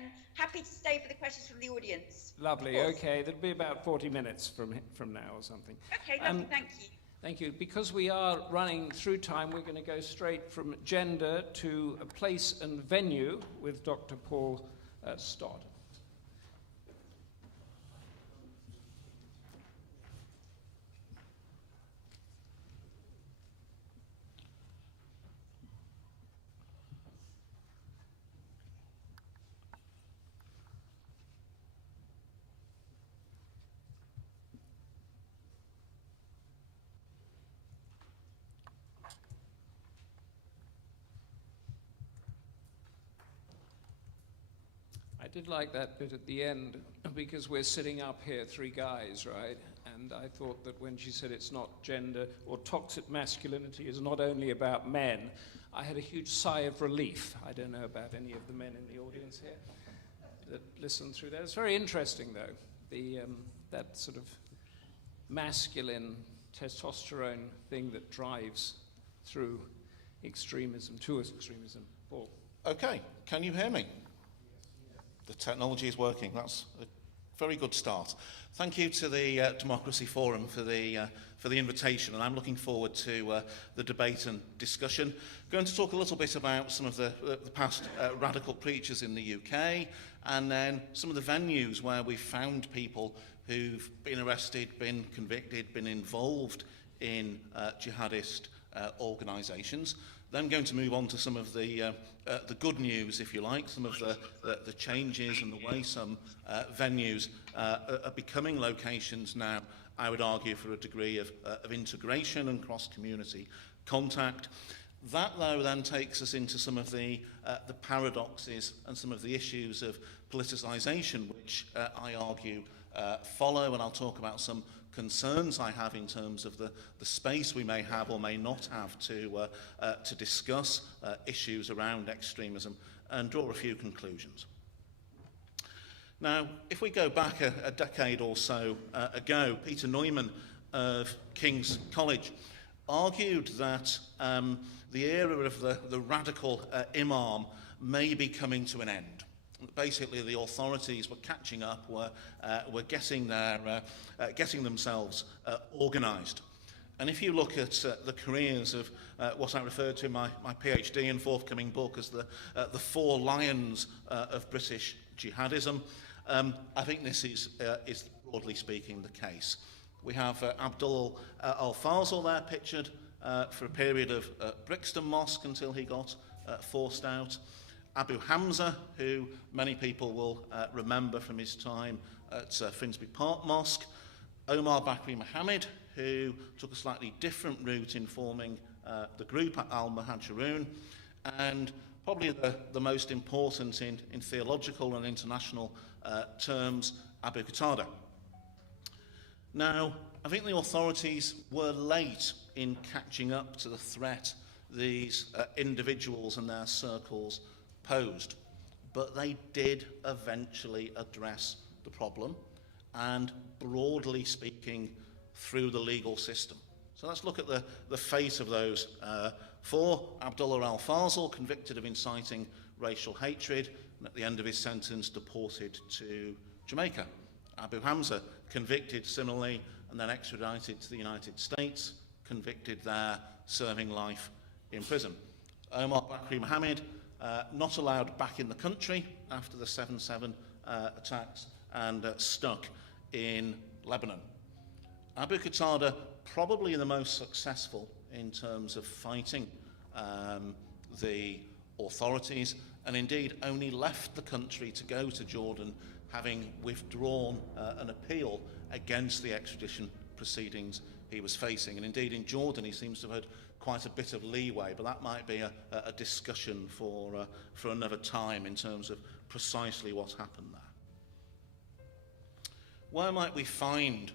and happy to stay for the questions from the audience. Lovely, okay. There'll be about 40 minutes from now or something. Okay, lovely, thank you. Thank you. Because we are running through time, we're going to go straight from gender to place and venue with Dr. Paul Stodd. I did like that bit at the end, because we're sitting up here, three guys, right? And I thought that when she said it's not gender, or toxic masculinity is not only about men, I had a huge sigh of relief. I don't know about any of the men in the audience here that listened through that. It's very interesting, though, that sort of masculine testosterone thing that drives through extremism, towards extremism. Paul. Okay, can you hear me? The technology is working. That's a very good start. Thank you to the Democracy Forum for the invitation, and I'm looking forward to the debate and discussion. I'm going to talk a little bit about some of the past radical preachers in the UK, and then some of the venues where we've found people who've been arrested, been convicted, been involved in jihadist organisations. Then I'm going to move on to some of the good news, if you like, some of the changes and the way some venues are becoming locations now, I would argue, for a degree of integration and cross-community contact. That, though, then takes us into some of the paradoxes and some of the issues of politicisation, which I argue follow, and I'll talk about some concerns I have in terms of the space we may have or may not have to discuss issues around extremism and draw a few conclusions. Now, if we go back a decade or so ago, Peter Neumann of King's College argued that the era of the radical imam may be coming to an end. Basically, the authorities were catching up, were getting themselves organised. And if you look at the careers of what I referred to in my PhD and forthcoming book as the four lions of British jihadism, I think this is broadly speaking the case. We have Abdul al-Fazl there pictured for a period of Brixton Mosque until he got forced out. Abu Hamza, who many people will remember from his time at Finsbury Park Mosque. Omar Bakri Mohammed, who took a slightly different route in forming the group Al-Muhajirun. And probably the most important in theological and international terms, Abu Qatada. Now, I think the authorities were late in catching up to the threat these individuals and their circles posed, but they did eventually address the problem, and broadly speaking, through the legal system. So let's look at the fate of those four. Abdullah al-Fazl, convicted of inciting racial hatred, and at the end of his sentence deported to Jamaica. Abu Hamza, convicted similarly, and then extradited to the United States, convicted there, serving life in prison. Omar Bakri Mohammed, not allowed back in the country after the 7/7 attacks, and stuck in Lebanon. Abu Qatada, probably the most successful in terms of fighting the authorities, and indeed only left the country to go to Jordan, having withdrawn an appeal against the extradition proceedings he was facing. And indeed in Jordan he seems to have had quite a bit of leeway, but that might be a discussion for another time in terms of precisely what happened there. Where might we find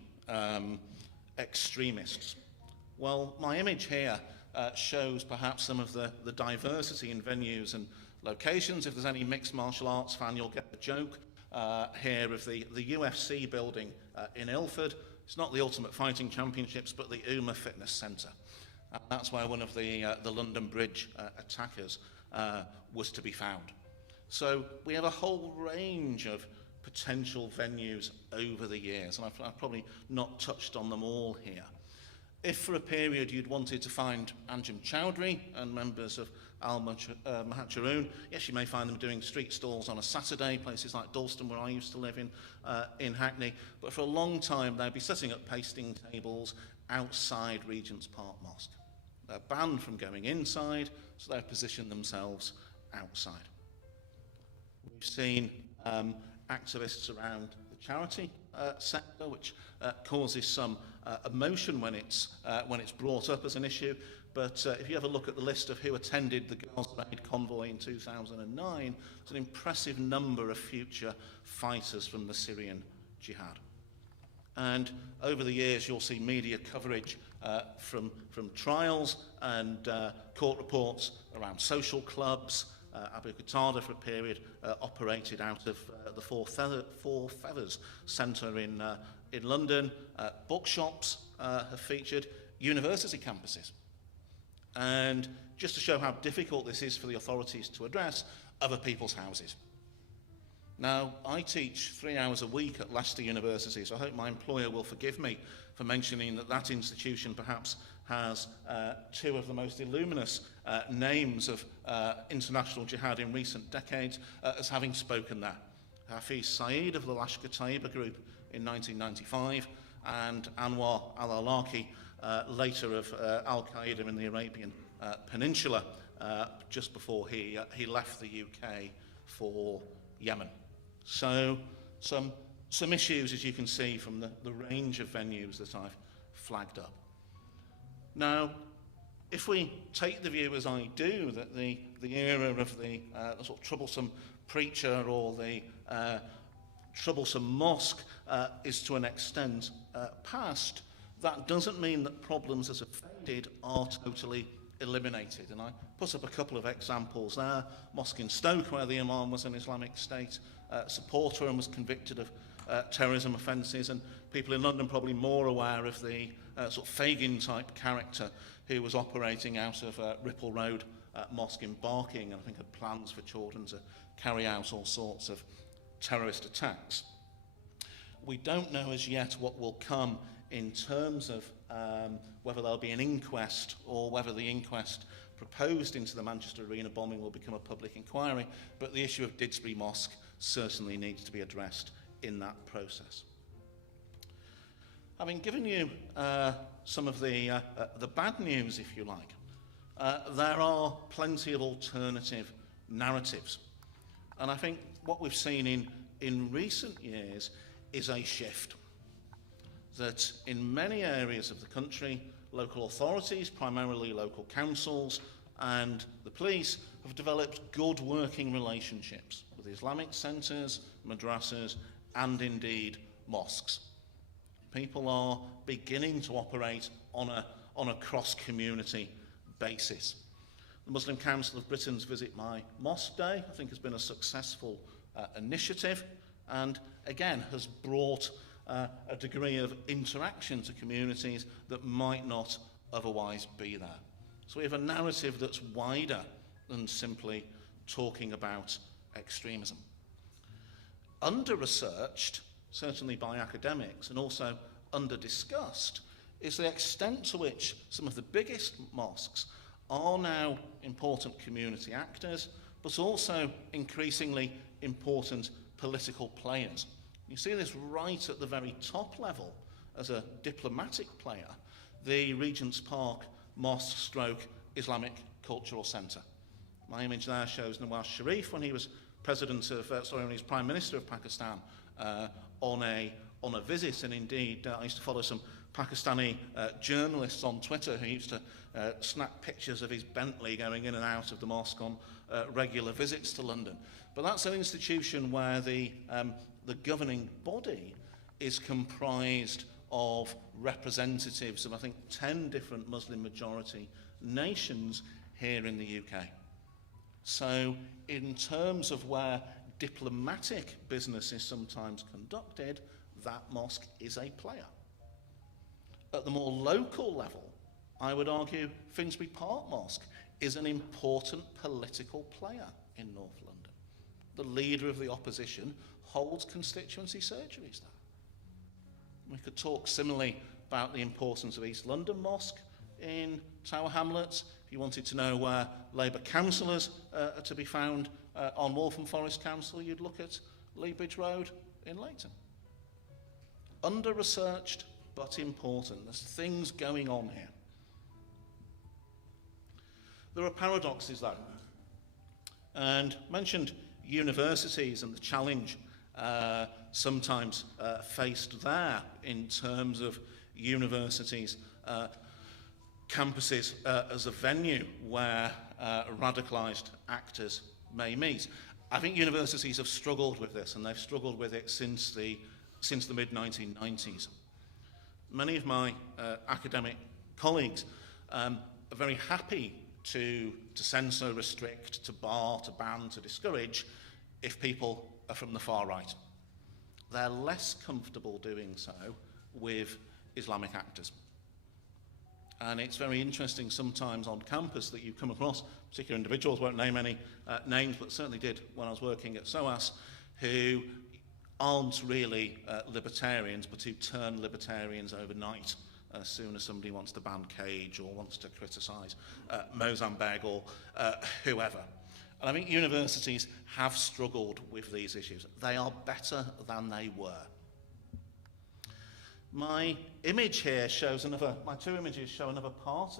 extremists? Well, my image here shows perhaps some of the diversity in venues and locations. If there's any mixed martial arts fan, you'll get the joke here of the UFC building in Ilford. It's not the Ultimate Fighting Championships, but the UMA Fitness Centre. That's where one of the London Bridge attackers was to be found. So we have a whole range of potential venues over the years, and I've probably not touched on them all here. If for a period you'd wanted to find Anjem Chowdhury and members of Al-Muhajirun, yes, you may find them doing street stalls on a Saturday, places like Dalston, where I used to live in Hackney, but for a long time they'd be setting up pasting tables outside Regent's Park Mosque. They're banned from going inside, so they've positioned themselves outside. We've seen activists around the charity sector, which causes some emotion when it's brought up as an issue. But if you have a look at the list of who attended the Girls' Brigade convoy in 2009, it's an impressive number of future fighters from the Syrian jihad. And over the years, you'll see media coverage from trials and court reports around social clubs. Abu Qatada, for a period, operated out of the Four Feathers Centre in London. Bookshops have featured university campuses. And just to show how difficult this is for the authorities to address, other people's houses. Now, I teach 3 hours a week at Leicester University, so I hope my employer will forgive me for mentioning that institution perhaps has two of the most illuminous names of international jihad in recent decades as having spoken there. Hafiz Saeed of the Lashkar-Taiba group in 1995 and Anwar al-Awlaki, later of Al-Qaeda in the Arabian Peninsula, just before he left the UK for Yemen. So some issues, as you can see from the range of venues that I've flagged up. Now, if we take the view, as I do, that the era of the sort of troublesome preacher or the troublesome mosque is to an extent past, that doesn't mean that problems as offended are totally eliminated. And I put up a couple of examples there. Mosque in Stoke, where the Imam was an Islamic State supporter and was convicted of terrorism offences, and people in London probably more aware of the sort of Fagin-type character who was operating out of Ripple Road Mosque in Barking, and I think had plans for children to carry out all sorts of terrorist attacks. We don't know as yet what will come in terms of whether there'll be an inquest or whether the inquest proposed into the Manchester Arena bombing will become a public inquiry, but the issue of Didsbury Mosque certainly needs to be addressed in that process. Having given you some of the bad news, if you like, there are plenty of alternative narratives. And I think what we've seen in recent years is a shift. That in many areas of the country, local authorities, primarily local councils, and the police have developed good working relationships with Islamic centres, madrasas, and indeed mosques. People are beginning to operate on a cross-community basis. The Muslim Council of Britain's Visit My Mosque Day, I think, has been a successful initiative, and again has brought a degree of interaction to communities that might not otherwise be there. So we have a narrative that's wider than simply talking about extremism. Under-researched, certainly by academics, and also under-discussed, is the extent to which some of the biggest mosques are now important community actors, but also increasingly important political players. You see this right at the very top level as a diplomatic player, the Regent's Park Mosque stroke Islamic Cultural Centre. My image there shows Nawaz Sharif when he was when he was Prime Minister of Pakistan on a visit, and indeed I used to follow some Pakistani journalists on Twitter who used to snap pictures of his Bentley going in and out of the mosque on regular visits to London. But that's an institution where the governing body is comprised of representatives of, I think, 10 different Muslim majority nations here in the UK. So in terms of where diplomatic business is sometimes conducted, that mosque is a player. At the more local level, I would argue Finsbury Park Mosque is an important political player in North London. the leader of the opposition, holds constituency surgeries there. We could talk similarly about the importance of East London Mosque in Tower Hamlets. If you wanted to know where Labour councillors are to be found on Waltham Forest Council, you'd look at Lea Bridge Road in Leighton. Under-researched, but important. There's things going on here. There are paradoxes, though. And mentioned universities and the challenge sometimes faced there in terms of universities, campuses as a venue where radicalised actors may meet. I think universities have struggled with this, and they've struggled with it since the mid-1990s. Many of my academic colleagues are very happy to censor, restrict, to bar, to ban, to discourage if people are from the far right. They're less comfortable doing so with Islamic actors. And it's very interesting sometimes on campus that you come across particular individuals, won't name any names, but certainly did when I was working at SOAS, who aren't really libertarians, but who turn libertarians overnight as soon as somebody wants to ban Cage or wants to criticise Mozambique or whoever. And I think universities have struggled with these issues. They are better than they were. My image here shows my two images show another part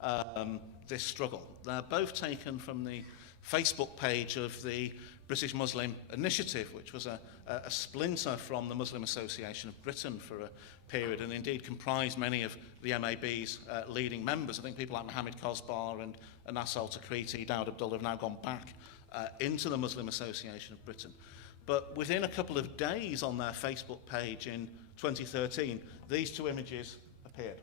of this struggle. They're both taken from the Facebook page of the British Muslim Initiative, which was a splinter from the Muslim Association of Britain for a period, and indeed comprised many of the MAB's leading members. I think people like Mohammed Kosbar and Nasser Takriti, Dawud Abdullah have now gone back into the Muslim Association of Britain. But within a couple of days on their Facebook page in 2013, these two images appeared.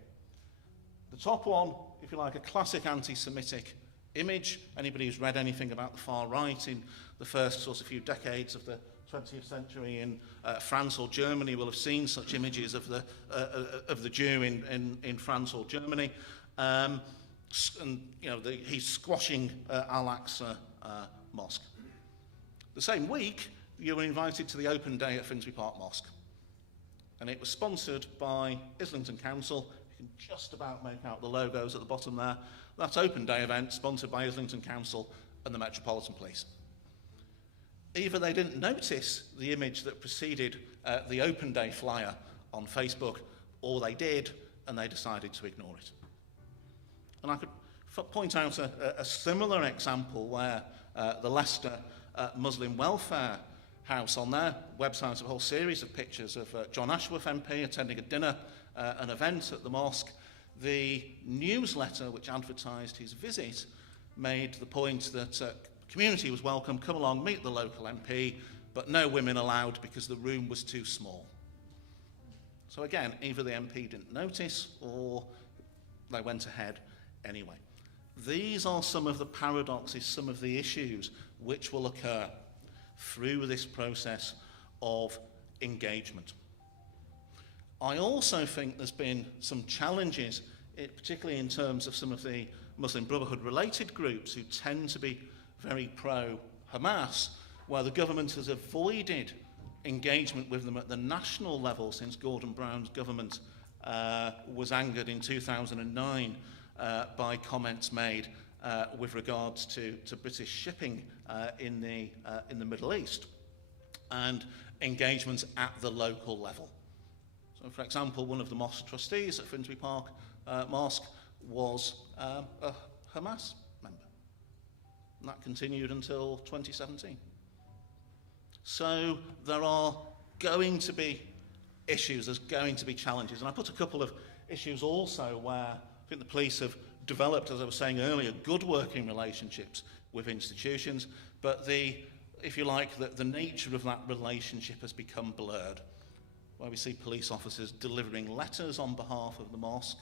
The top one, if you like, a classic anti-Semitic image. Anybody who's read anything about the far right in the first sort of few decades of the 20th century in France or Germany will have seen such images of the Jew in France or Germany. And you know, he's squashing Al-Aqsa Mosque. The same week, you were invited to the open day at Finsbury Park Mosque. And it was sponsored by Islington Council. You can just about make out the logos at the bottom there. That's open day event sponsored by Islington Council and the Metropolitan Police. Either they didn't notice the image that preceded the open day flyer on Facebook, or they did and they decided to ignore it. And I could point out a similar example where the Leicester Muslim Welfare House, on their website, have a whole series of pictures of John Ashworth MP attending a dinner, an event at the mosque. The newsletter which advertised his visit made the point that the community was welcome, come along, meet the local MP, but no women allowed because the room was too small. So again, either the MP didn't notice or they went ahead anyway. These are some of the paradoxes, some of the issues which will occur through this process of engagement. I also think there's been some challenges, particularly in terms of some of the Muslim Brotherhood-related groups who tend to be very pro-Hamas, where the government has avoided engagement with them at the national level since Gordon Brown's government was angered in 2009 by comments made with regards to British shipping in the Middle East and engagements at the local level. So, for example, one of the mosque trustees at Finsbury Park Mosque was a Hamas member. And that continued until 2017. So there are going to be issues, there's going to be challenges. And I put a couple of issues also where I think the police have developed, as I was saying earlier, good working relationships with institutions, but if you like, the nature of that relationship has become blurred, where we see police officers delivering letters on behalf of the mosque,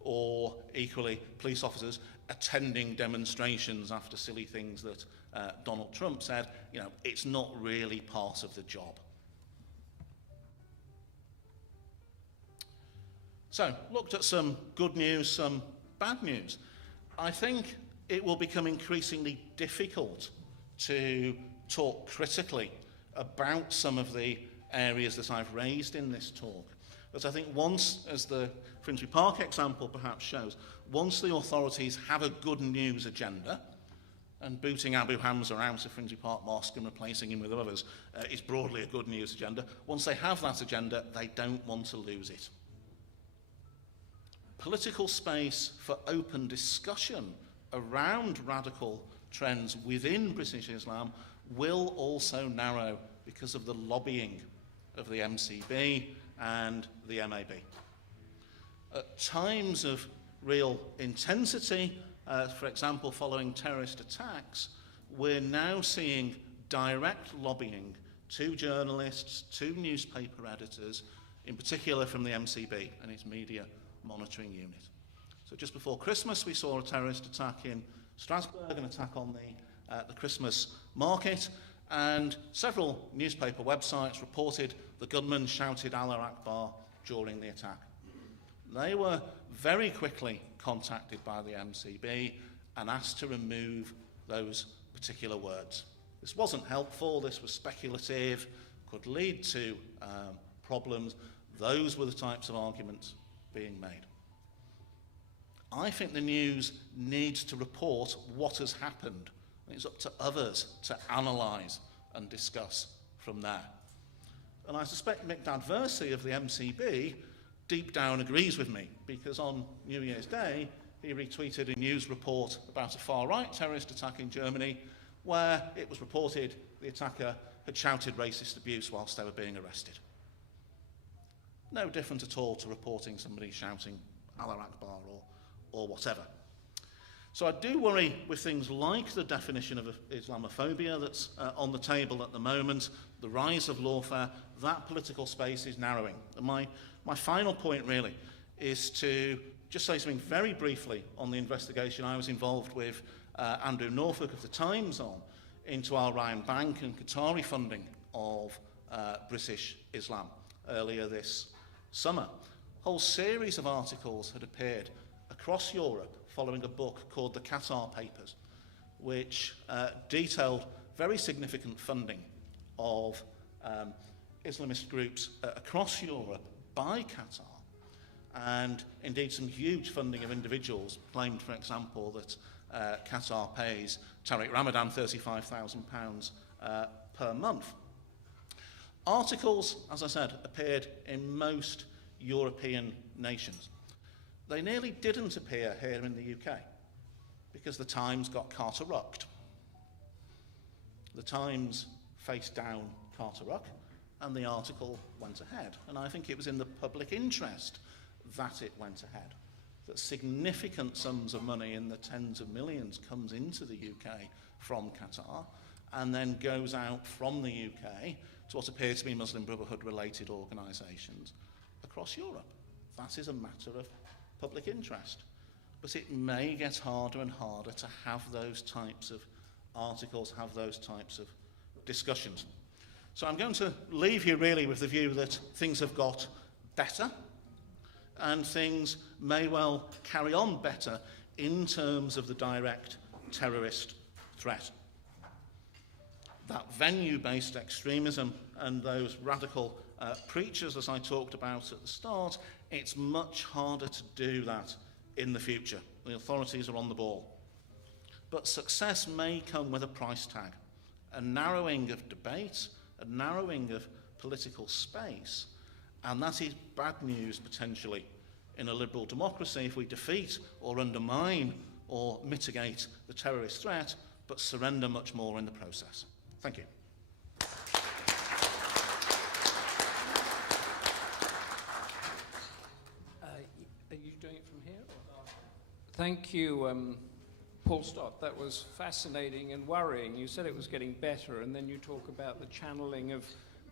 or equally police officers attending demonstrations after silly things that Donald Trump said. You know, it's not really part of the job. So, looked at some good news, some bad news. I think it will become increasingly difficult to talk critically about some of the areas that I've raised in this talk. But I think once, as the Finsbury Park example perhaps shows, once the authorities have a good news agenda, and booting Abu Hamza out of Finsbury Park Mosque and replacing him with others is broadly a good news agenda, once they have that agenda, they don't want to lose it. Political space for open discussion around radical trends within British Islam will also narrow because of the lobbying of the MCB and the MAB. At times of real intensity, for example, following terrorist attacks, we're now seeing direct lobbying to journalists, to newspaper editors, in particular from the MCB and its media monitoring unit. So just before Christmas, we saw a terrorist attack in Strasbourg, an attack on the Christmas market, and several newspaper websites reported the gunman shouted Allah Akbar during the attack. They were very quickly contacted by the MCB and asked to remove those particular words. This wasn't helpful, this was speculative, could lead to problems. Those were the types of arguments being made. I think the news needs to report what has happened. It's up to others to analyse and discuss from there. And I suspect Mick Dadversey of the MCB deep down agrees with me, because on New Year's Day he retweeted a news report about a far-right terrorist attack in Germany where it was reported the attacker had shouted racist abuse whilst they were being arrested. No different at all to reporting somebody shouting Allah Akbar or whatever. So I do worry with things like the definition of Islamophobia that's on the table at the moment, the rise of lawfare. That political space is narrowing. And my final point really is to just say something very briefly on the investigation I was involved with Andrew Norfolk of the Times on into Al Ryan Bank and Qatari funding of British Islam earlier this summer. A whole series of articles had appeared across Europe following a book called the Qatar Papers, which detailed very significant funding of Islamist groups across Europe by Qatar, and indeed some huge funding of individuals. Claimed, for example, that Qatar pays Tariq Ramadan £35,000 per month. Articles, as I said, appeared in most European nations. They nearly didn't appear here in the UK because the Times got Carter-rucked. The Times faced down Carter-ruck and the article went ahead. And I think it was in the public interest that it went ahead. That significant sums of money in the tens of millions comes into the UK from Qatar and then goes out from the UK to what appear to be Muslim Brotherhood-related organisations across Europe. That is a matter of public interest. But it may get harder and harder to have those types of articles, have those types of discussions. So I'm going to leave you really with the view that things have got better and things may well carry on better in terms of the direct terrorist threat. That venue-based extremism and those radical preachers, as I talked about at the start, it's much harder to do that in the future. The authorities are on the ball. But success may come with a price tag, a narrowing of debate, a narrowing of political space, and that is bad news potentially in a liberal democracy if we defeat or undermine or mitigate the terrorist threat, but surrender much more in the process. Thank you. Are you doing it from here? Thank you, Paul Stott. That was fascinating and worrying. You said it was getting better, and then you talk about the channeling of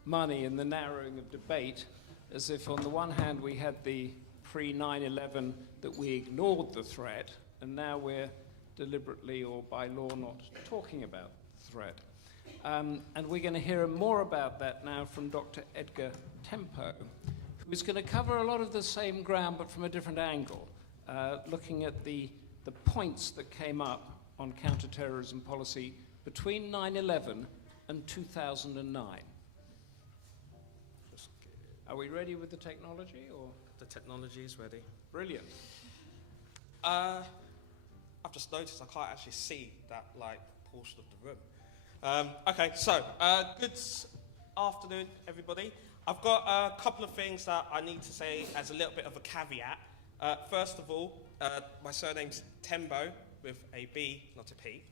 money and the narrowing of debate, as if on the one hand we had the pre-9/11 that we ignored the threat, and now we're deliberately or by law not talking about the threat. And we're going to hear more about that now from Dr. Edgar Tempo, who is going to cover a lot of the same ground but from a different angle, looking at the points that came up on counterterrorism policy between 9/11 and 2009. Are we ready with the technology, or? The technology is ready. Brilliant. I've just noticed I can't actually see that portion of the room. Okay, so good afternoon, everybody. I've got a couple of things that I need to say as a little bit of a caveat. First of all, my surname's Tembo with a B, not a P.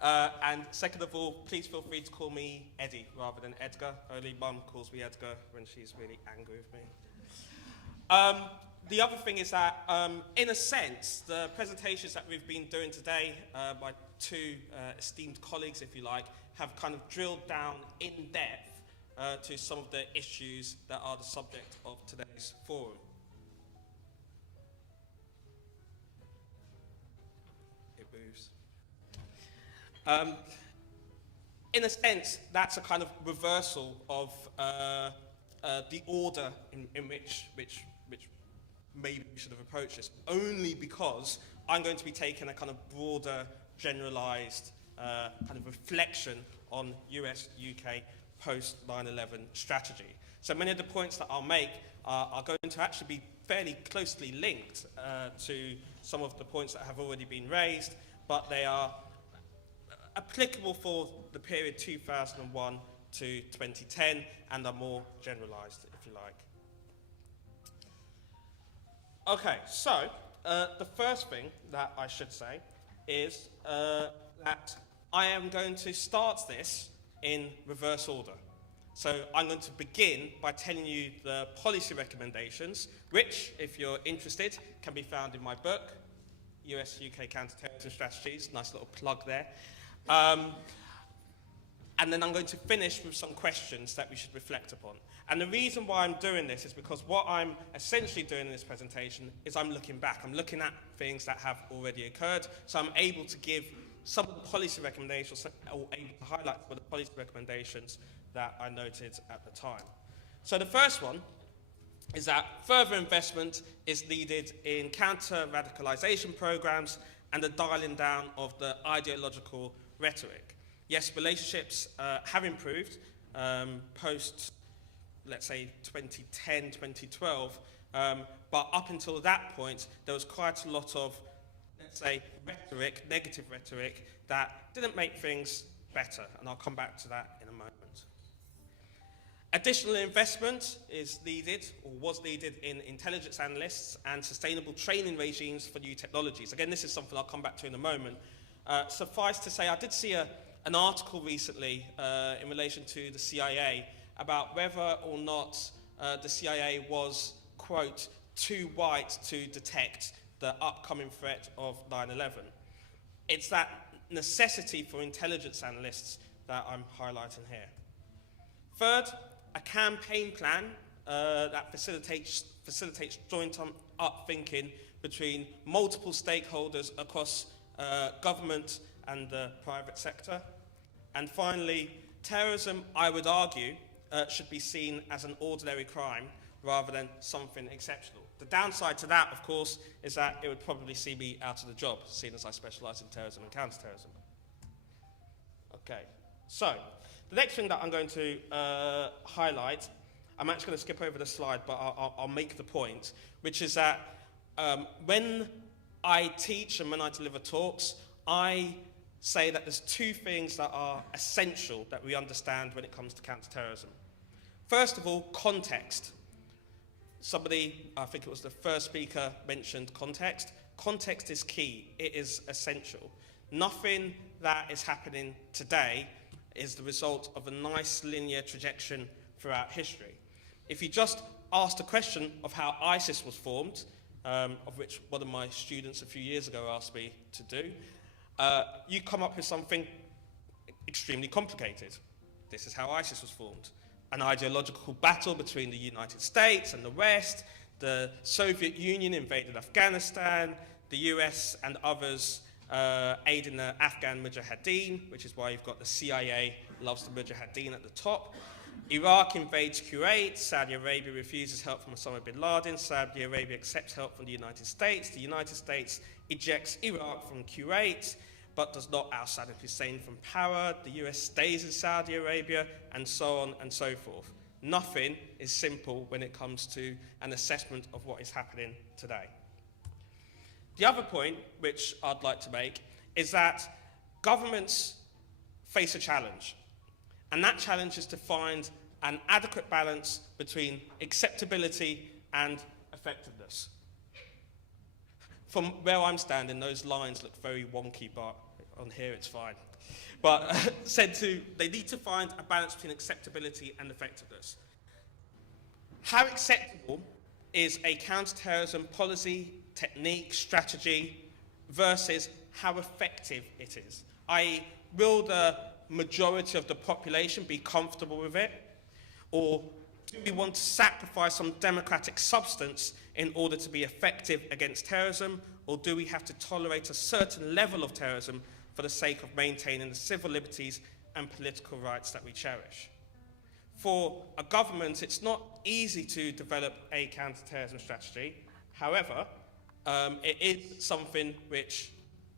And second of all, please feel free to call me Eddie rather than Edgar. Only Mum calls me Edgar when she's really angry with me. The other thing is that, in a sense, the presentations that we've been doing today by two esteemed colleagues, if you like, have kind of drilled down in depth to some of the issues that are the subject of today's forum. It moves. In a sense, that's a kind of reversal of the order in which maybe we should have approached this, only because I'm going to be taking a kind of broader, generalised kind of reflection on US-UK post-9/11 strategy. So many of the points that I'll make are going to actually be fairly closely linked to some of the points that have already been raised, but they are applicable for the period 2001 to 2010 and are more generalised, if you like. Okay, so the first thing that I should say is that I am going to start this in reverse order. So I'm going to begin by telling you the policy recommendations, which, if you're interested, can be found in my book, US-UK Counterterrorism Strategies. Nice little plug there. And then I'm going to finish with some questions that we should reflect upon. And the reason why I'm doing this is because what I'm essentially doing in this presentation is I'm looking back. I'm looking at things that have already occurred, so I'm able to give some of the policy recommendations, or able to highlight some of the policy recommendations that I noted at the time. So the first one is that further investment is needed in counter-radicalisation programs and the dialing down of the ideological rhetoric. Yes, relationships have improved post, let's say, 2010, 2012, but up until that point, there was quite a lot of, let's say, rhetoric, negative rhetoric, that didn't make things better, and I'll come back to that in a moment. Additional investment is needed, or was needed, in intelligence analysts and sustainable training regimes for new technologies. Again, this is something I'll come back to in a moment. Suffice to say, I did see an article recently in relation to the CIA about whether or not the CIA was, quote, too white to detect the upcoming threat of 9/11. It's that necessity for intelligence analysts that I'm highlighting here. Third, a campaign plan that facilitates joint up thinking between multiple stakeholders across government and the private sector. And finally, terrorism, I would argue, should be seen as an ordinary crime rather than something exceptional. The downside to that, of course, is that it would probably see me out of the job, seeing as I specialise in terrorism and counter-terrorism. Okay, so the next thing that I'm going to highlight, I'm actually going to skip over the slide, but I'll make the point, which is that when I teach and when I deliver talks, I say that there's two things that are essential that we understand when it comes to counter-terrorism. First of all, context. Somebody, I think it was the first speaker, mentioned context. Context is key. It is essential. Nothing that is happening today is the result of a nice linear trajectory throughout history. If you just ask the question of how ISIS was formed, of which one of my students a few years ago asked me to do, you come up with something extremely complicated. This is how ISIS was formed. An ideological battle between the United States and the West, the Soviet Union invaded Afghanistan, the US and others aiding the Afghan Mujahideen, which is why you've got the CIA loves the Mujahideen at the top. Iraq invades Kuwait, Saudi Arabia refuses help from Osama bin Laden, Saudi Arabia accepts help from the United States ejects Iraq from Kuwait, but does not oust Saddam Hussein from power. The US stays in Saudi Arabia, and so on and so forth. Nothing is simple when it comes to an assessment of what is happening today. The other point which I'd like to make is that governments face a challenge, and that challenge is to find an adequate balance between acceptability and effectiveness. From where I'm standing, those lines look very wonky, but on here it's fine. But they need to find a balance between acceptability and effectiveness. How acceptable is a counterterrorism policy, technique, strategy versus how effective it is? i.e., will the majority of the population be comfortable with it? Or do we want to sacrifice some democratic substance in order to be effective against terrorism? Or do we have to tolerate a certain level of terrorism for the sake of maintaining the civil liberties and political rights that we cherish? For a government, it's not easy to develop a counter-terrorism strategy. However, it is something which,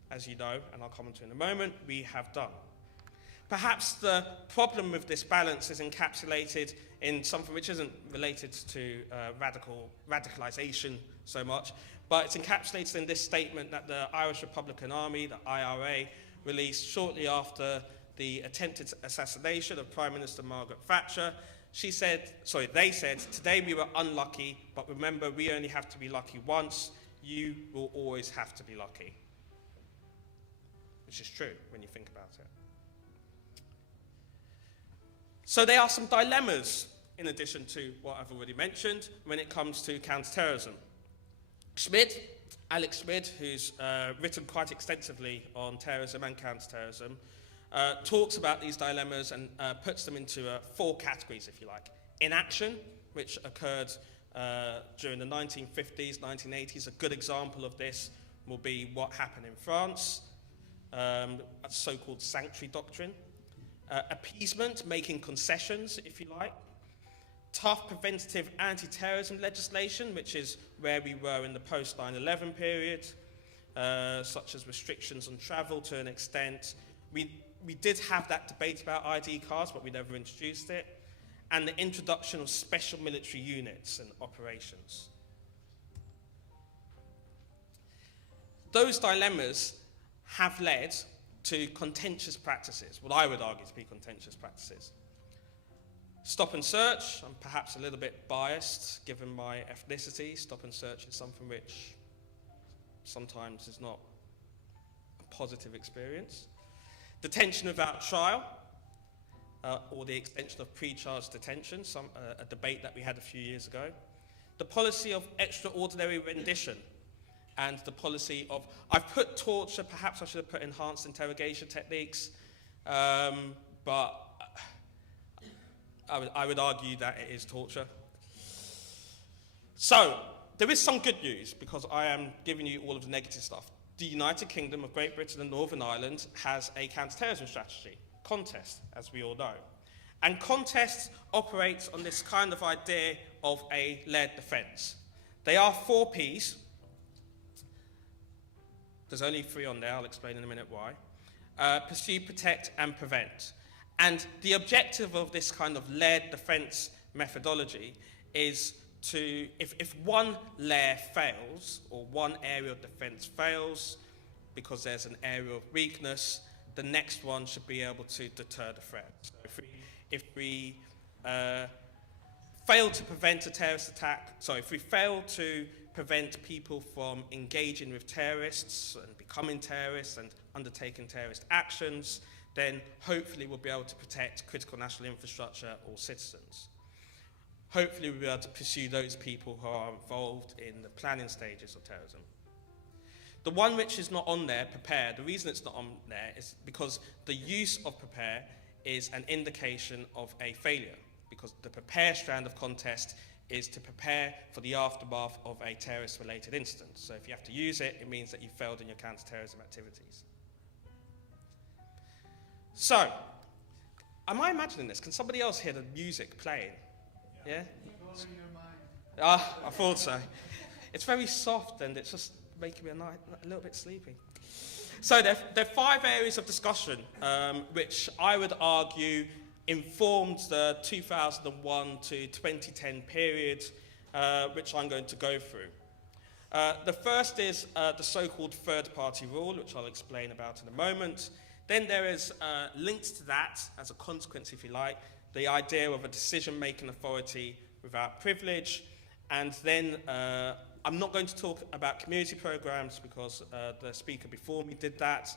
as you know, and I'll comment to in a moment, we have done. Perhaps the problem with this balance is encapsulated in something which isn't related to radicalisation so much, but it's encapsulated in this statement that the Irish Republican Army, the IRA, released shortly after the attempted assassination of Prime Minister Margaret Thatcher. They said, today we were unlucky, but remember, we only have to be lucky once. You will always have to be lucky. Which is true when you think about it. So there are some dilemmas, in addition to what I've already mentioned, when it comes to counterterrorism. Alex Schmid, who's written quite extensively on terrorism and counterterrorism, talks about these dilemmas and puts them into 4 categories, if you like. Inaction, which occurred during the 1950s, 1980s. A good example of this will be what happened in France, a so-called sanctuary doctrine. Appeasement, making concessions, if you like. Tough preventative anti-terrorism legislation, which is where we were in the post-9/11 period, such as restrictions on travel to an extent. We did have that debate about ID cards, but we never introduced it. And the introduction of special military units and operations. Those dilemmas have led to contentious practices, what I would argue to be contentious practices. Stop and search, I'm perhaps a little bit biased given my ethnicity. Stop and search is something which sometimes is not a positive experience. Detention without trial, or the extension of pre-charge detention, a debate that we had a few years ago. The policy of extraordinary rendition, and the policy of, I've put torture, perhaps I should have put enhanced interrogation techniques, but I would argue that it is torture. So, there is some good news, because I am giving you all of the negative stuff. The United Kingdom of Great Britain and Northern Ireland has a counter-terrorism strategy, Contest, as we all know. And Contest operates on this kind of idea of a led defence. They are 4 Ps. There's only 3 on there, I'll explain in a minute why. Pursue, protect, and prevent. And the objective of this kind of led defence methodology is to, if one layer fails, or one area of defence fails, because there's an area of weakness, the next one should be able to deter the threat. So if we fail to prevent a terrorist attack, if we fail to prevent people from engaging with terrorists and becoming terrorists and undertaking terrorist actions, then hopefully we'll be able to protect critical national infrastructure or citizens. Hopefully we'll be able to pursue those people who are involved in the planning stages of terrorism. The one which is not on there, prepare, the reason it's not on there is because the use of prepare is an indication of a failure, because the prepare strand of Contest is to prepare for the aftermath of a terrorist-related incident. So if you have to use it, it means that you failed in your counter-terrorism activities. So, am I imagining this? Can somebody else hear the music playing? Yeah? I thought so. It's very soft and it's just making me a little bit sleepy. So there are 5 areas of discussion which I would argue informed the 2001 to 2010 period, which I'm going to go through. The first is the so-called third-party rule, which I'll explain about in a moment. Then there is, linked to that, as a consequence, if you like, the idea of a decision-making authority without privilege. And then I'm not going to talk about community programs because the speaker before me did that,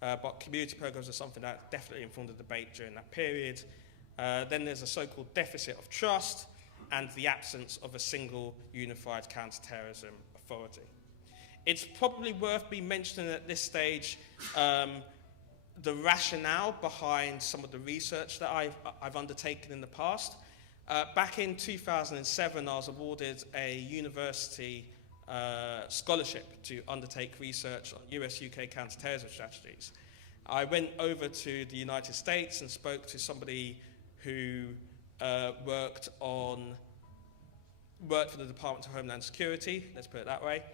but community programs are something that definitely informed the debate during that period. Then there's a so-called deficit of trust and the absence of a single unified counter-terrorism authority. It's probably worth me mentioning at this stage the rationale behind some of the research that I've undertaken in the past. Back in 2007, I was awarded a university scholarship to undertake research on US-UK counter-terrorism strategies. I went over to the United States and spoke to somebody who worked for the Department of Homeland Security, let's put it that way.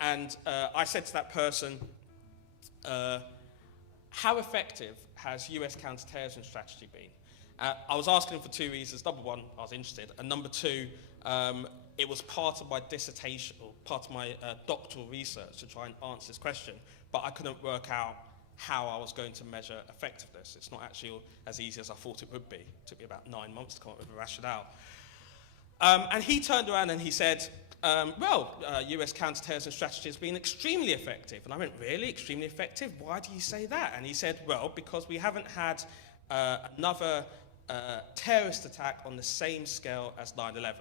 And I said to that person, how effective has US counter-terrorism strategy been? I was asking him for 2 reasons. Number one, I was interested. And number two, it was part of my dissertation, or part of my doctoral research to try and answer this question. But I couldn't work out how I was going to measure effectiveness. It's not actually as easy as I thought it would be. It took me about 9 months to come up with a rationale. And he turned around and he said, US counter-terrorism strategy has been extremely effective. And I went, really? Extremely effective? Why do you say that? And he said, well, because we haven't had another terrorist attack on the same scale as 9/11.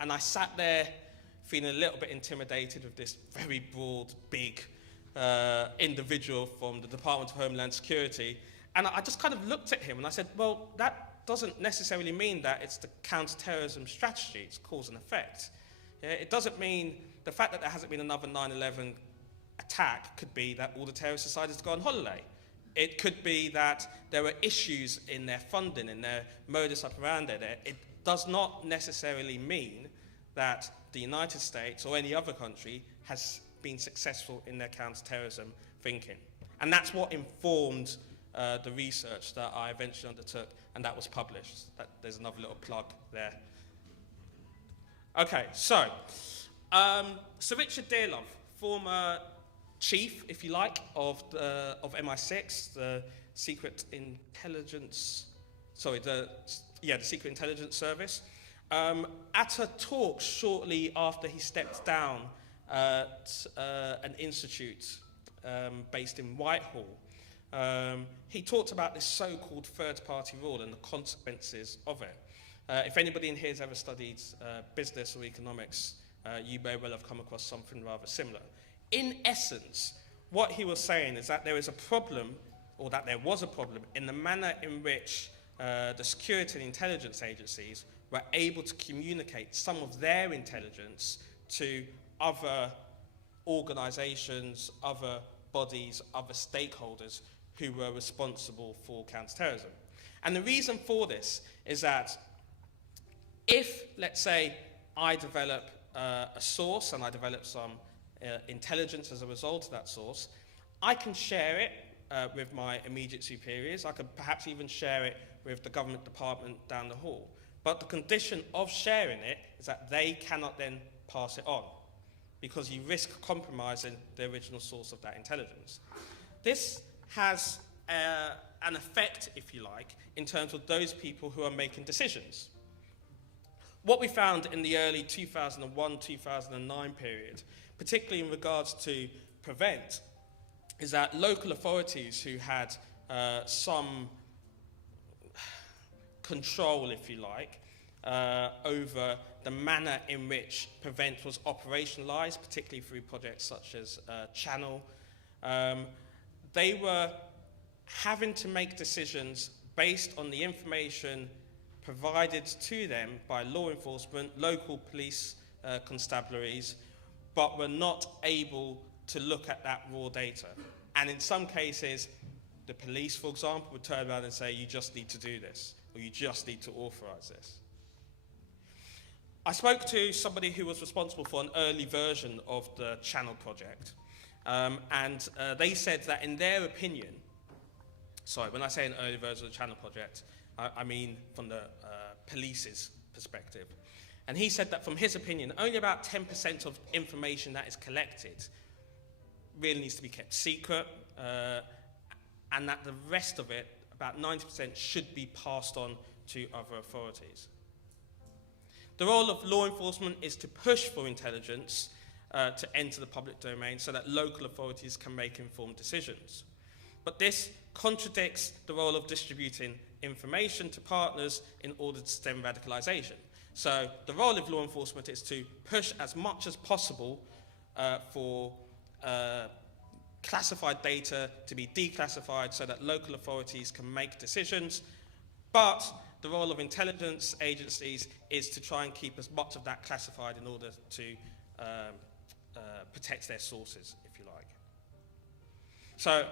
And I sat there feeling a little bit intimidated with this very broad, big individual from the Department of Homeland Security. And I just kind of looked at him and I said, well, that doesn't necessarily mean that it's the counter-terrorism strategy, it's cause and effect. Yeah, it doesn't mean the fact that there hasn't been another 9/11 attack could be that all the terrorists decided to go on holiday. It could be that there were issues in their funding, in their modus operandi there. It does not necessarily mean that the United States or any other country has been successful in their counter-terrorism thinking. And that's what informed the research that I eventually undertook, and that was published. There's another little plug there. Okay, so Richard Dearlove, former chief, if you like, of MI6, the Secret Intelligence, the Secret Intelligence Service, at a talk shortly after he stepped down at an institute based in Whitehall, he talked about this so-called third-party rule and the consequences of it. If anybody in here has ever studied business or economics, you may well have come across something rather similar. In essence, what he was saying is that there is a problem, or that there was a problem, in the manner in which the security and intelligence agencies were able to communicate some of their intelligence to other organizations, other bodies, other stakeholders who were responsible for counterterrorism. And the reason for this is that if, let's say, I develop a source and I develop some intelligence as a result of that source, I can share it with my immediate superiors. I could perhaps even share it with the government department down the hall. But the condition of sharing it is that they cannot then pass it on, because you risk compromising the original source of that intelligence. This has an effect, if you like, in terms of those people who are making decisions. What we found in the early 2001-2009 period, particularly in regards to PREVENT, is that local authorities who had some control, if you like, over the manner in which PREVENT was operationalised, particularly through projects such as Channel, they were having to make decisions based on the information provided to them by law enforcement, local police constabularies, but were not able to look at that raw data. And in some cases, the police, for example, would turn around and say, you just need to do this, or you just need to authorise this. I spoke to somebody who was responsible for an early version of the Channel project, And they said that in their opinion, sorry, when I say an early version of the Channel Project, I mean from the police's perspective. And he said that from his opinion, only about 10% of information that is collected really needs to be kept secret, and that the rest of it, about 90%, should be passed on to other authorities. The role of law enforcement is to push for intelligence to enter the public domain so that local authorities can make informed decisions. But this contradicts the role of distributing information to partners in order to stem radicalization. So the role of law enforcement is to push as much as possible for classified data to be declassified so that local authorities can make decisions. But the role of intelligence agencies is to try and keep as much of that classified in order to protect their sources, if you like. So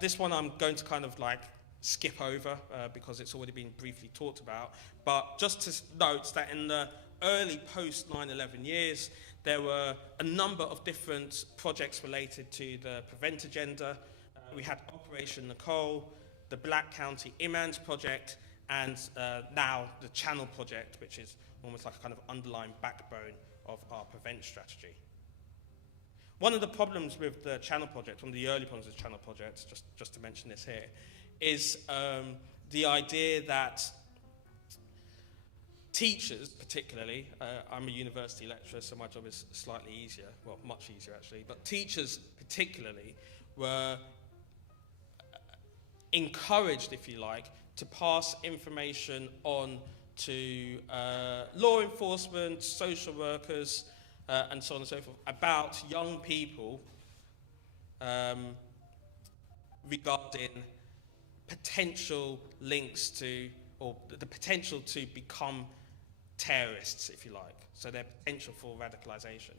this one I'm going to kind of like skip over because it's already been briefly talked about. But just to note that in the early post 9/11 years, there were a number of different projects related to the Prevent agenda. We had Operation Nicole, the Black County Imams Project, and now the Channel Project, which is almost like a kind of underlying backbone of our Prevent strategy. One of the problems with the Channel Project, one of the early problems with the Channel Project, just to mention this here, is the idea that teachers, particularly, I'm a university lecturer, so my job is slightly easier, well, much easier actually, but teachers particularly were encouraged, if you like, to pass information on to law enforcement, social workers, and so on and so forth, about young people regarding potential links to, or the potential to become terrorists, if you like, so their potential for radicalization.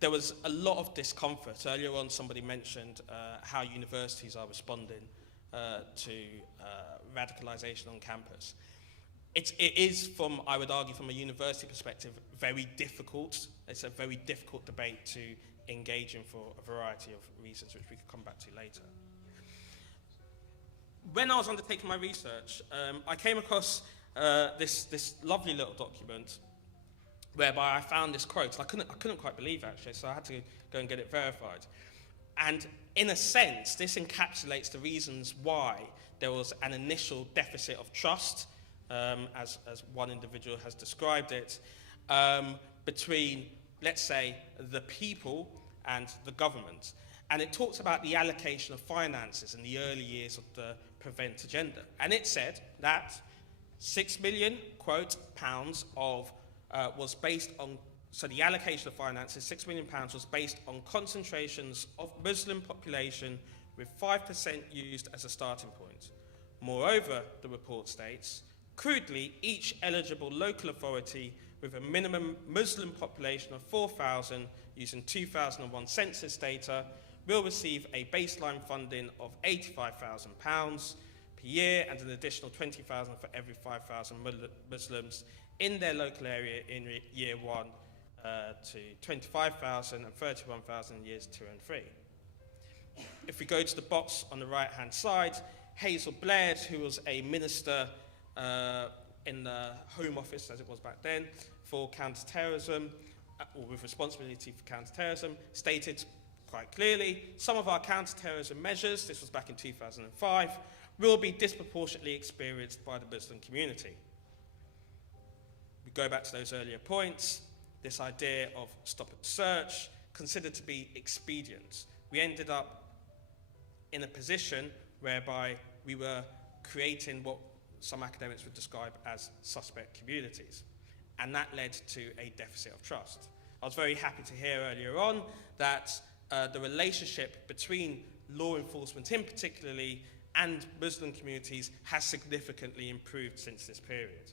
There was a lot of discomfort. Earlier on, somebody mentioned how universities are responding to radicalization on campus. It is, from, I would argue, from a university perspective, very difficult. It's a very difficult debate to engage in for a variety of reasons, which we could come back to later. When I was undertaking my research, I came across this lovely little document whereby I found this quote. I couldn't quite believe it, actually, so I had to go and get it verified. And in a sense, this encapsulates the reasons why there was an initial deficit of trust, as one individual has described it, between, let's say, the people and the government. And it talks about the allocation of finances in the early years of the Prevent agenda. And it said that 6 million, quote, pounds of, was based on, so the allocation of finances, 6 million pounds was based on concentrations of Muslim population with 5% used as a starting point. Moreover, the report states, crudely, each eligible local authority with a minimum Muslim population of 4,000 using 2001 census data will receive a baseline funding of £85,000 per year and an additional £20,000 for every 5,000 Muslims in their local area in year 1 to 25,000 and 31,000 in years 2 and 3. If we go to the box on the right-hand side, Hazel Blair, who was a minister in the Home Office, as it was back then, for counter-terrorism, or with responsibility for counter-terrorism, stated quite clearly, some of our counter-terrorism measures, this was back in 2005, will be disproportionately experienced by the Muslim community. We go back to those earlier points, this idea of stop and search, considered to be expedient. We ended up in a position whereby we were creating what some academics would describe as suspect communities. And that led to a deficit of trust. I was very happy to hear earlier on that the relationship between law enforcement in particularly and Muslim communities has significantly improved since this period.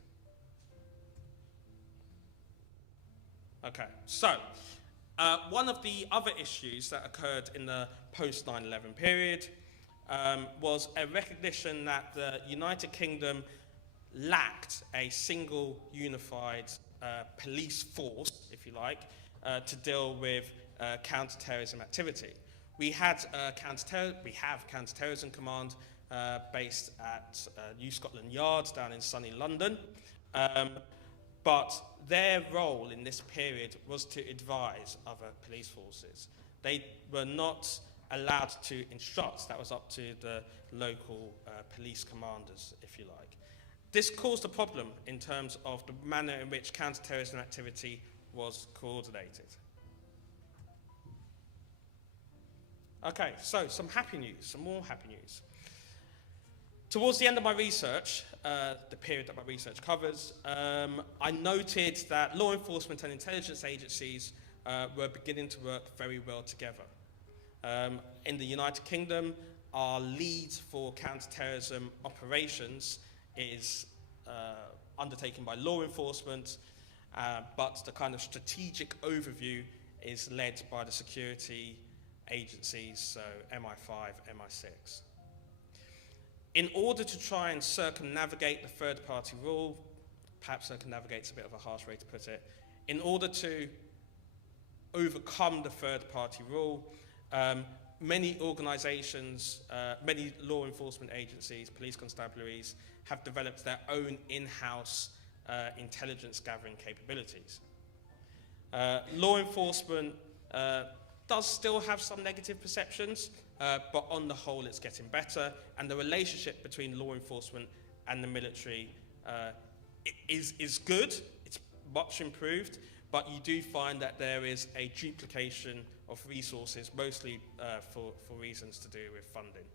Okay, so one of the other issues that occurred in the post 9/11 period was a recognition that the United Kingdom lacked a single unified police force, if you like, to deal with counter-terrorism activity. We have counter-terrorism command based at New Scotland Yard down in sunny London. But their role in this period was to advise other police forces. They were not allowed to instruct. That was up to the local police commanders, if you like. This caused a problem in terms of the manner in which counter-terrorism activity was coordinated. Okay, so some more happy news. Towards the end of my research, the period that my research covers, I noted that law enforcement and intelligence agencies were beginning to work very well together. In the United Kingdom, our lead for counter-terrorism operations is undertaken by law enforcement, but the kind of strategic overview is led by the security agencies, so MI5, MI6. In order to try and circumnavigate the third-party rule, perhaps circumnavigate's a bit of a harsh way to put it, in order to overcome the third-party rule, many organisations, many law enforcement agencies, police constabularies, have developed their own in-house intelligence gathering capabilities. Law enforcement does still have some negative perceptions, but on the whole it's getting better, and the relationship between law enforcement and the military is good. It's much improved, but you do find that there is a duplication of resources, mostly for reasons to do with funding.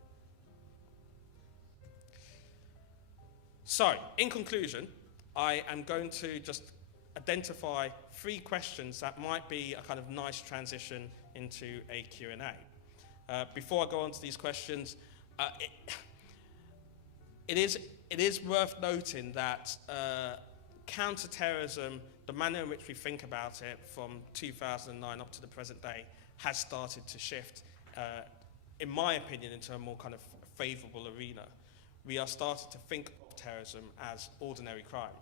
So, in conclusion, I am going to just identify 3 questions that might be a kind of nice transition into a Q&A. Before I go on to these questions, it is worth noting that counter-terrorism, the manner in which we think about it from 2009 up to the present day, has started to shift, in my opinion, into a more kind of favourable arena. We are starting to think of terrorism as ordinary crime.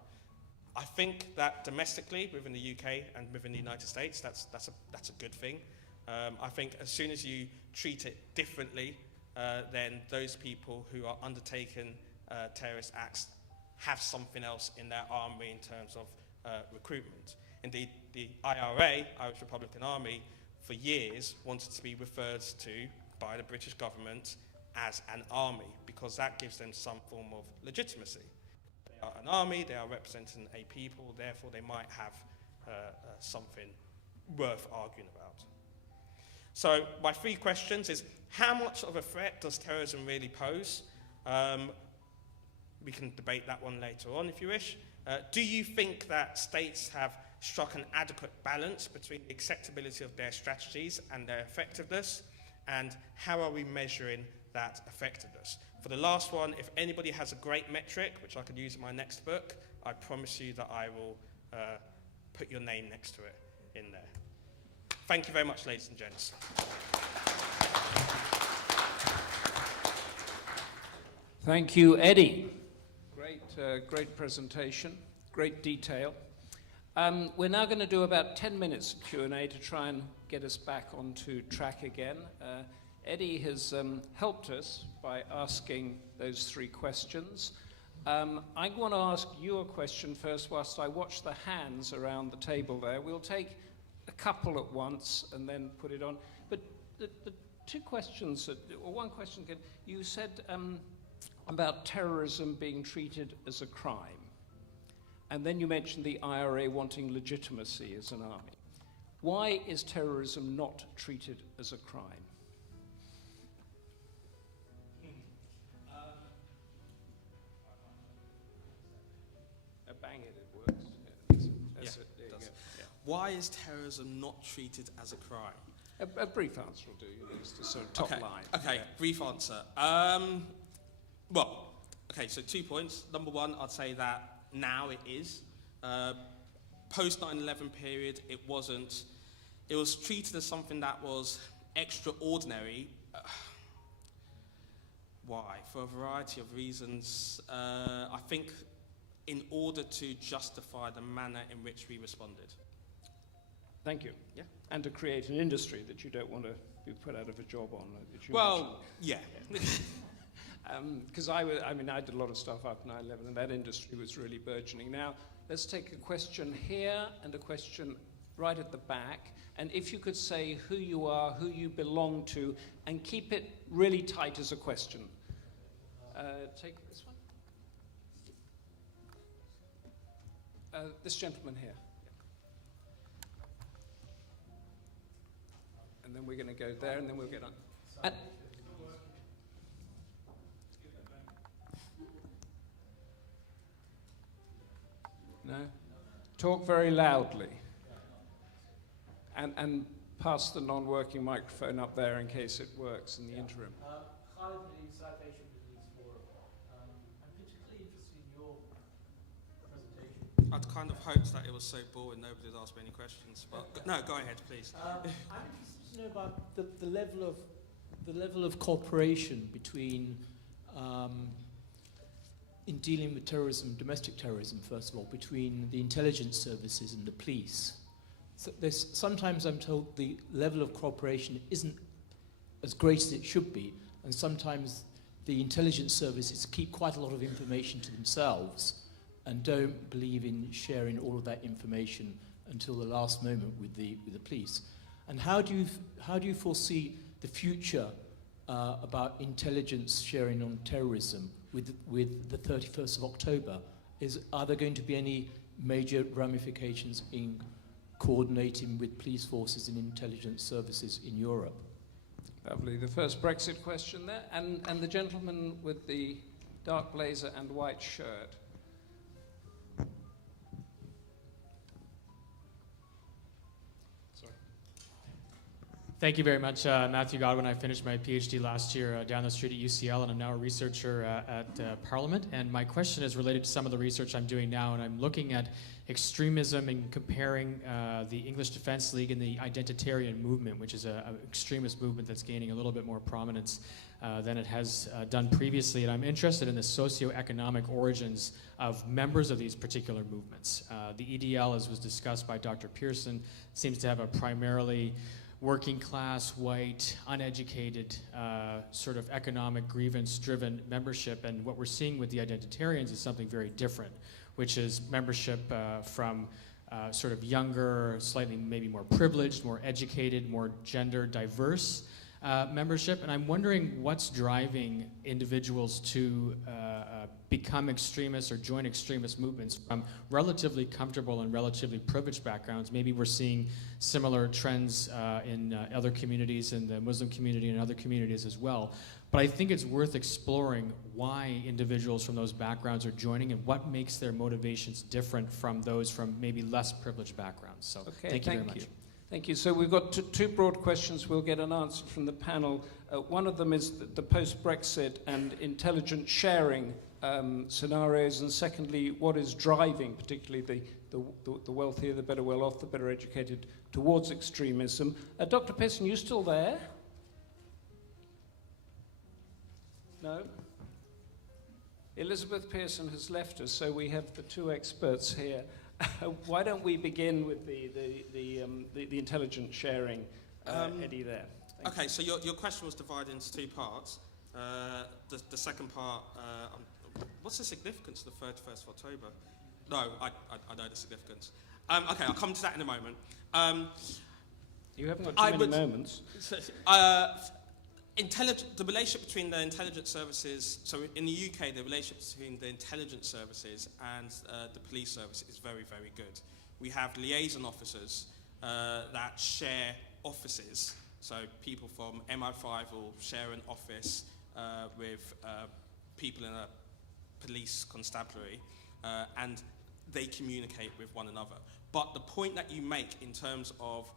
I think that domestically, within the UK and within the United States, that's a good thing. I think as soon as you treat it differently, then those people who are undertaking terrorist acts have something else in their armory in terms of recruitment. Indeed, the IRA, Irish Republican Army, for years wanted to be referred to by the British government as an army, because that gives them some form of legitimacy. They are an army, they are representing a people, therefore they might have something worth arguing about. So my 3 questions is, how much of a threat does terrorism really pose? We can debate that one later on if you wish. Do you think that states have struck an adequate balance between the acceptability of their strategies and their effectiveness? And how are we measuring that effectiveness? For the last one, if anybody has a great metric, which I could use in my next book, I promise you that I will put your name next to it in there. Thank you very much, ladies and gents. Thank you, Eddie. Great presentation, great detail. We're now going to do about 10 minutes of Q&A to try and get us back onto track again. Eddie has helped us by asking those 3 questions. I want to ask you a question first whilst I watch the hands around the table there. We'll take a couple at once and then put it on. But the 2 questions, or one question, you said about terrorism being treated as a crime. And then you mentioned the IRA wanting legitimacy as an army. Why is terrorism not treated as a crime? Bang it, it works. That's it. There you go. Yeah. Why is terrorism not treated as a crime? A brief answer will do, just a sort of top line. Okay, Yeah. Brief answer. So 2 points. Number 1, I'd say that now it is. Post 9/11 period, it wasn't. It was treated as something that was extraordinary. Why? For a variety of reasons. I think in order to justify the manner in which we responded. Thank you. Yeah. And to create an industry that you don't want to be put out of a job on. That you Well, yeah. Because I did a lot of stuff after 9/11, and that industry was really burgeoning. Now, let's take a question here and a question right at the back. And if you could say who you are, who you belong to, and keep it really tight as a question. Take this one. This gentleman here. And then we're going to go there, and then we'll get on. No? Talk very loudly. And pass the non-working microphone up there in case it works in the interim. Citation Beliefs Forum. I'm particularly interested in your presentation. I'd kind of hoped that it was so boring nobody would ask me any questions. But no, go ahead, please. I'm interested to know about the level of cooperation between in dealing with terrorism, domestic terrorism, first of all, between the intelligence services and the police. So sometimes I'm told the level of cooperation isn't as great as it should be, and sometimes the intelligence services keep quite a lot of information to themselves and don't believe in sharing all of that information until the last moment with the police. And how do you foresee the future about intelligence sharing on terrorism with the 31st of October? Are there going to be any major ramifications in coordinating with police forces and intelligence services in Europe? Lovely. The first Brexit question there. And the gentleman with the dark blazer and white shirt. Thank you very much, Matthew Godwin. I finished my PhD last year down the street at UCL, and I'm now a researcher at Parliament. And my question is related to some of the research I'm doing now, and I'm looking at extremism and comparing the English Defence League and the identitarian movement, which is an extremist movement that's gaining a little bit more prominence than it has done previously. And I'm interested in the socioeconomic origins of members of these particular movements. The EDL, as was discussed by Dr. Pearson, seems to have a primarily working class, white, uneducated, sort of economic grievance-driven membership. And what we're seeing with the identitarians is something very different, which is membership from sort of younger, slightly maybe more privileged, more educated, more gender diverse membership. And I'm wondering what's driving individuals to become extremists or join extremist movements from relatively comfortable and relatively privileged backgrounds. Maybe we're seeing similar trends in other communities, in the Muslim community and other communities as well. But I think it's worth exploring why individuals from those backgrounds are joining and what makes their motivations different from those from maybe less privileged backgrounds. So okay, thank you very much. Thank you. So we've got two broad questions. We'll get an answer from the panel. One of them is the post-Brexit and intelligence sharing scenarios, and secondly, what is driving particularly the wealthier, the better well off, the better educated towards extremism. Dr. Pearson, you still there? No? Elizabeth Pearson has left us, so we have the two experts here. Why don't we begin with the intelligence sharing, Eddie, there? Okay, so your question was divided into two parts. The second part, what's the significance of the 31st of October? No, I know the significance. Okay, I'll come to that in a moment. You haven't got too many moments. The relationship between the intelligence services, so in the UK, the relationship between the intelligence services and the police service is very, very good. We have liaison officers that share offices, so people from MI5 will share an office with people in a police constabulary, and they communicate with one another. But the point that you make in terms of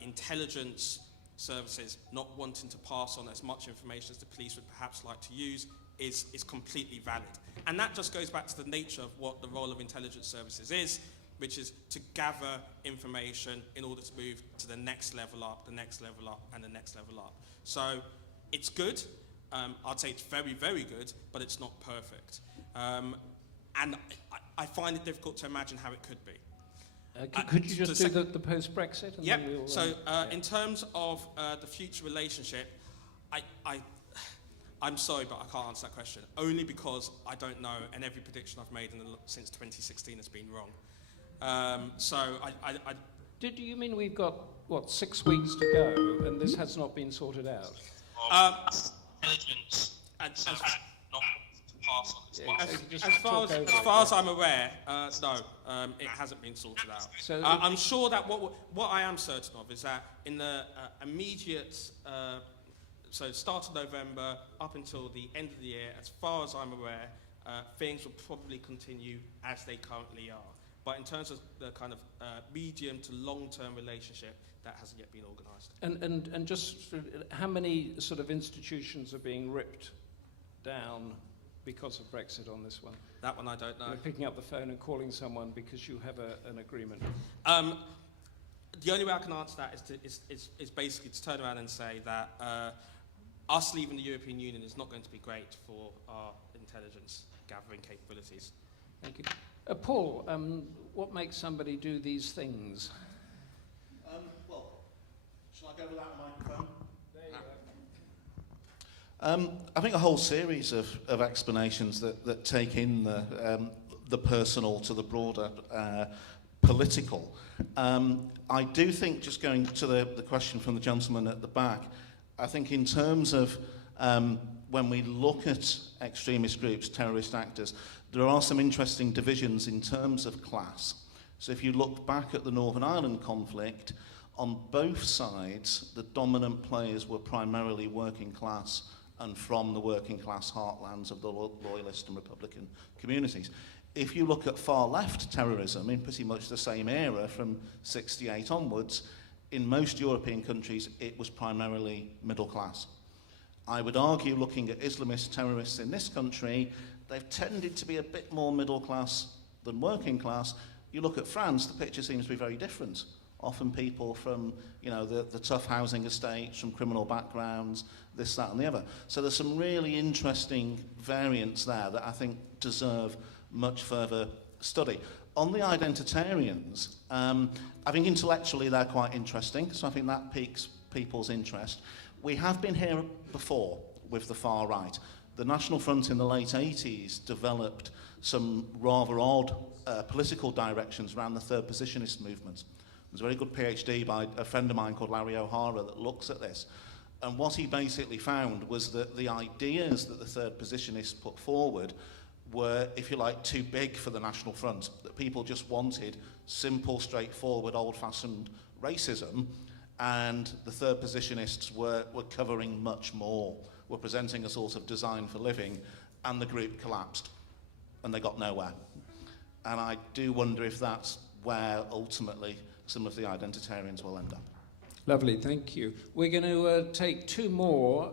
intelligence services not wanting to pass on as much information as the police would perhaps like to use is completely valid. And that just goes back to the nature of what the role of intelligence services is, which is to gather information in order to move to the next level up, the next level up, and the next level up. So it's good. I'd say it's very, very good, but it's not perfect. And I find it difficult to imagine how it could be. Could you just to do the post-Brexit? Yep. Then we'll, So yeah. in terms of the future relationship, I'm sorry, but I can't answer that question. Only because I don't know, and every prediction I've made since 2016 has been wrong. So I Do you mean we've got, what, 6 weeks to go, and this has not been sorted out? Intelligence and not pass on. Yeah, As far as I'm aware, no, it hasn't been sorted out. So I'm sure that what I am certain of is that in the immediate, so start of November up until the end of the year, as far as I'm aware, things will probably continue as they currently are. But in terms of the kind of medium to long-term relationship, that hasn't yet been organised. And just how many sort of institutions are being ripped down because of Brexit on this one? That one I don't know. You're picking up the phone and calling someone because you have an agreement. The only way I can answer that is basically to turn around and say that us leaving the European Union is not going to be great for our intelligence gathering capabilities. Thank you. Paul, what makes somebody do these things? Well, shall I go without a microphone? There you go. I think a whole series of explanations that take in the personal to the broader political. I do think, just going to the question from the gentleman at the back, I think in terms of when we look at extremist groups, terrorist actors, there are some interesting divisions in terms of class. So if you look back at the Northern Ireland conflict, on both sides, the dominant players were primarily working class and from the working class heartlands of the loyalist and Republican communities. If you look at far left terrorism in pretty much the same era from 68 onwards, in most European countries, it was primarily middle class. I would argue, looking at Islamist terrorists in this country, they've tended to be a bit more middle class than working class. You look at France, the picture seems to be very different. Often people from, the tough housing estates, from criminal backgrounds, this, that, and the other. So there's some really interesting variants there that I think deserve much further study. On the identitarians, I think intellectually they're quite interesting, so I think that piques people's interest. We have been here before with the far right. The National Front in the late 80s developed some rather odd political directions around the third positionist movement. There's a very good PhD by a friend of mine called Larry O'Hara that looks at this. And what he basically found was that the ideas that the third positionists put forward were, if you like, too big for the National Front, that people just wanted simple, straightforward, old-fashioned racism, and the third positionists were covering much more, were presenting a sort of design for living, and the group collapsed, and they got nowhere. And I do wonder if that's where, ultimately, some of the identitarians will end up. Lovely, thank you. We're going to take two more.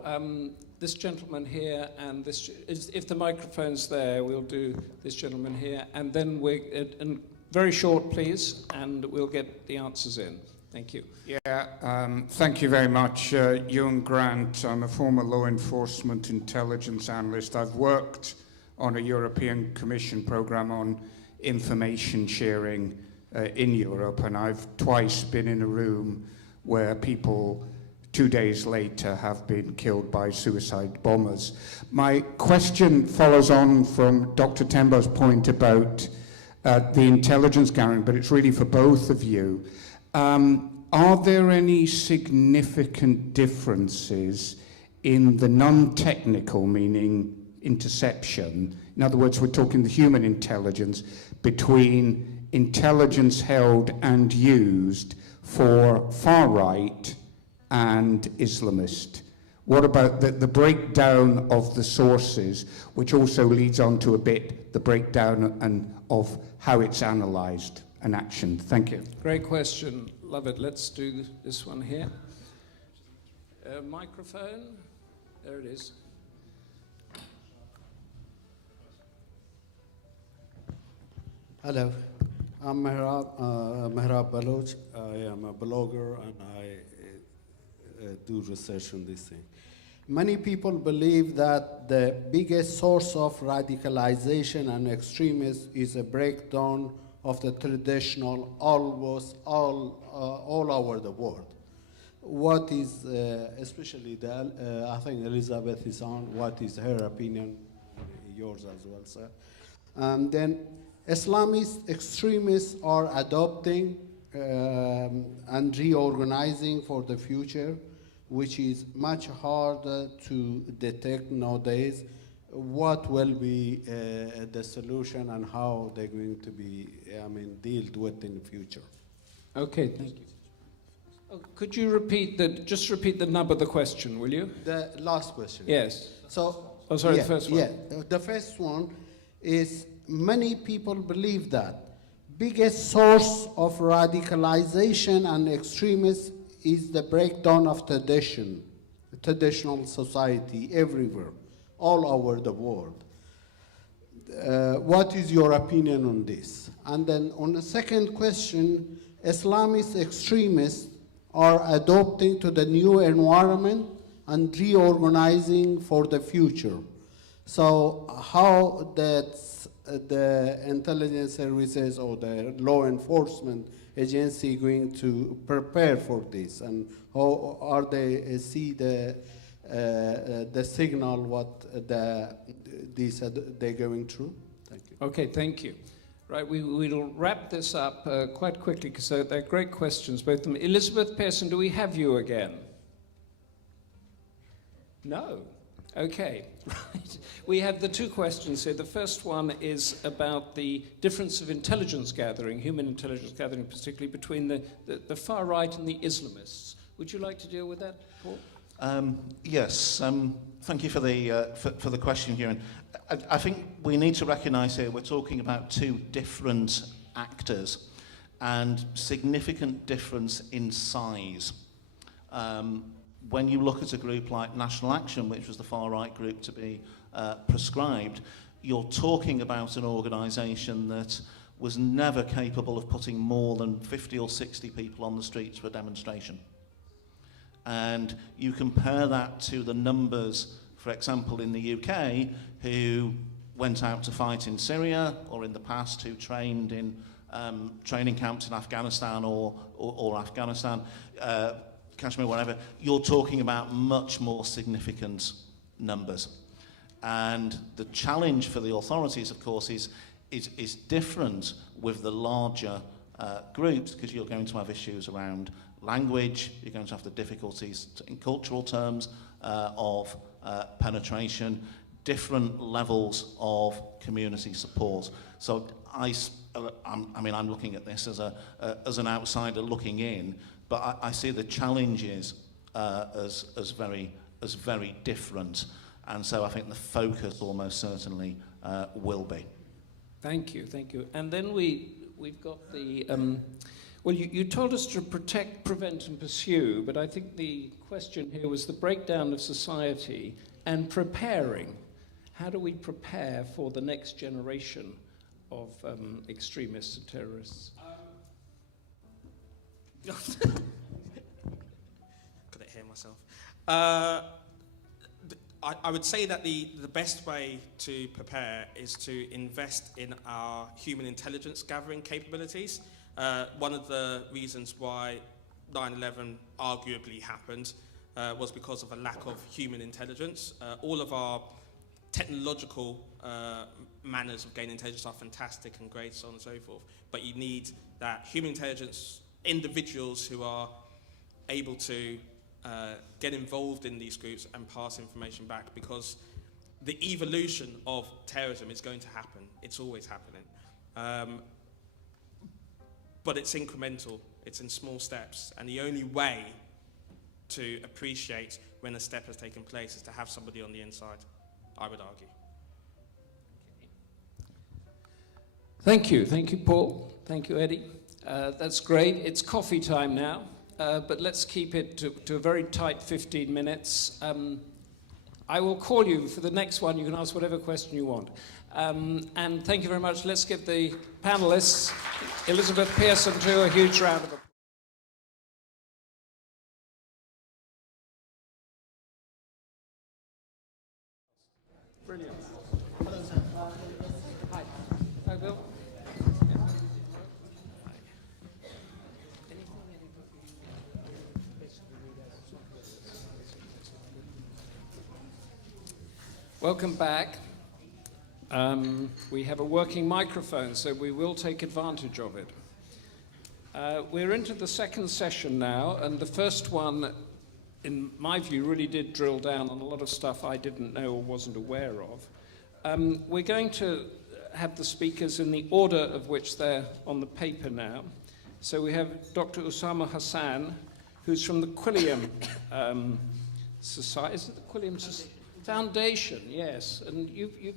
This gentleman here and this, if the microphone's there, we'll do this gentleman here, and then and very short, please, and we'll get the answers in. Thank you. Yeah, thank you very much. Ewan Grant, I'm a former law enforcement intelligence analyst. I've worked on a European Commission programme on information sharing in Europe, and I've twice been in a room where people 2 days later have been killed by suicide bombers. My question follows on from Dr. Tembo's point about the intelligence gathering, but it's really for both of you. Are there any significant differences in the non-technical, meaning interception, in other words, we're talking the human intelligence, between intelligence held and used for far-right and Islamist? What about the breakdown of the sources, which also leads on to a bit the breakdown of how it's analysed and actioned? Thank you. Great question. Love it. Let's do this one here. Microphone. There it is. Hello, I'm Mehrab Baloch. I am a blogger and I do research on this thing. Many people believe that the biggest source of radicalization and extremism is a breakdown of the traditional almost all over the world. What is, especially I think Elizabeth is on, what is her opinion, yours as well, sir. Then Islamist extremists are adopting and reorganizing for the future, which is much harder to detect nowadays. What will be the solution and how they're going to be, dealt with in the future? Okay, thank you. Oh, could you just repeat the nub of the question, will you? The last question. Yes. So, Oh, sorry, the first one. Yeah, the first one is many people believe that biggest source of radicalization and extremism is the breakdown of traditional society everywhere, all over the world. What is your opinion on this? And then on the second question, Islamist extremists are adopting to the new environment and reorganizing for the future. So how that's the intelligence services or the law enforcement agency going to prepare for this, and how are they see the signal what they're going through? Thank you. Okay, thank you. Right, we'll wrap this up quite quickly because they're great questions, both of them. Elizabeth Pearson, do we have you again? No. Okay, right. We have the two questions here. The first one is about the difference of intelligence gathering, human intelligence gathering particularly, between the far right and the Islamists. Would you like to deal with that, Paul? Yes, thank you for the question here. And I think we need to recognise here we're talking about two different actors and significant difference in size. When you look at a group like National Action, which was the far-right group to be prescribed, you're talking about an organisation that was never capable of putting more than 50 or 60 people on the streets for a demonstration. And you compare that to the numbers, for example, in the UK, who went out to fight in Syria, or in the past who trained in training camps in Afghanistan or Afghanistan, Kashmir, whatever. You're talking about much more significant numbers. And the challenge for the authorities, of course, is different with the larger groups, because you're going to have issues around language, you're going to have the difficulties in cultural terms of penetration, different levels of community support. So I'm looking at this as an outsider looking in, but I see the challenges as very different, and so I think the focus almost certainly will be. Thank you. And then we've got the well, you told us to protect, prevent and pursue, but I think the question here was the breakdown of society and preparing. How do we prepare for the next generation of extremists and terrorists? Couldn't hear myself. I would say that the best way to prepare is to invest in our human intelligence gathering capabilities. One of the reasons why 9/11 arguably happened was because of a lack of human intelligence. All of our technological manners of gaining intelligence are fantastic and great, so on and so forth, but you need that human intelligence individuals who are able to get involved in these groups and pass information back, because the evolution of terrorism is going to happen. It's always happening. But it's incremental, it's in small steps, and the only way to appreciate when a step has taken place is to have somebody on the inside, I would argue. Thank you, Paul. Thank you, Eddie. That's great. It's coffee time now, but let's keep it to a very tight 15 minutes. I will call you for the next one. You can ask whatever question you want. And thank you very much. Let's give the panelists, Elizabeth Pearson, too, a huge round of applause. Brilliant. Hello, Sam. Hi. Hi, Bill. Welcome back. We have a working microphone, so we will take advantage of it. We're into the second session now, and the first one, in my view, really did drill down on a lot of stuff I didn't know or wasn't aware of. We're going to have the speakers in the order of which they're on the paper now. So we have Dr. Usama Hassan, who's from the Quilliam Society. Is it the Quilliam Foundation? Yes. And you're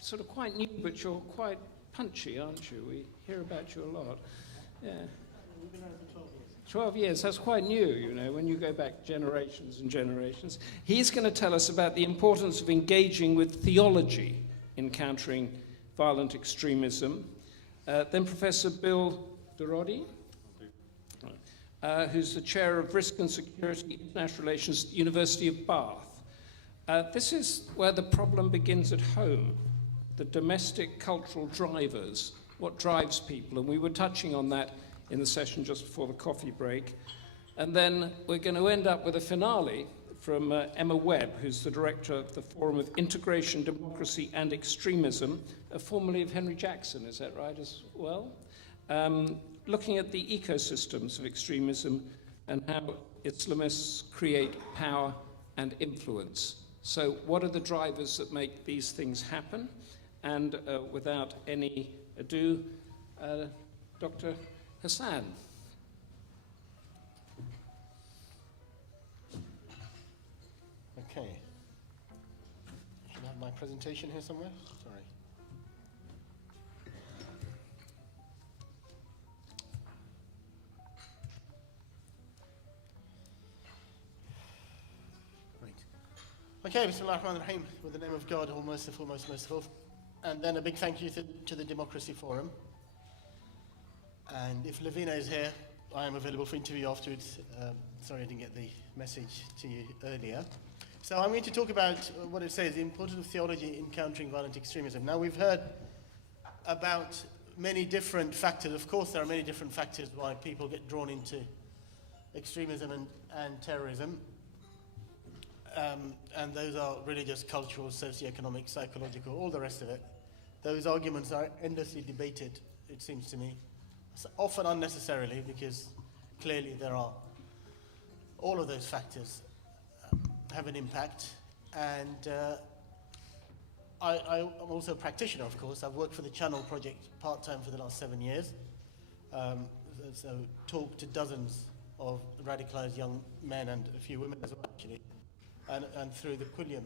sort of quite new, but you're quite punchy, aren't you? We hear about you a lot. Yeah. We've been around for 12 years. 12 years, that's quite new, you know, when you go back generations and generations. He's going to tell us about the importance of engaging with theology in countering violent extremism. Then Professor Bill Dorodi, who's the chair of Risk and Security International Relations at the University of Bath. This is where the problem begins at home, the domestic cultural drivers, what drives people, and we were touching on that in the session just before the coffee break. And then we're going to end up with a finale from Emma Webb, who's the director of the Forum of Integration, Democracy and Extremism, formerly of Henry Jackson, is that right as well? Looking at the ecosystems of extremism and how Islamists create power and influence. So what are the drivers that make these things happen? And without any ado, Dr. Hassan. Okay. Should I have my presentation here somewhere? Sorry. Right. Okay, Bismillah ar-Rahman ar-Rahim, with the name of God, all merciful, most merciful. And then a big thank you to the Democracy Forum. And if Lavina is here, I am available for interview afterwards. Sorry I didn't get the message to you earlier. So I'm going to talk about what it says, the importance of theology in countering violent extremism. Now we've heard about many different factors. Of course there are many different factors why people get drawn into extremism and terrorism. And those are religious, cultural, socioeconomic, psychological, all the rest of it. Those arguments are endlessly debated, it seems to me. Often unnecessarily, because clearly there are all of those factors have an impact. And I'm also a practitioner, of course. I've worked for the Channel Project part-time for the last 7 years. So talked to dozens of radicalized young men and a few women as well, actually. And through the Quilliam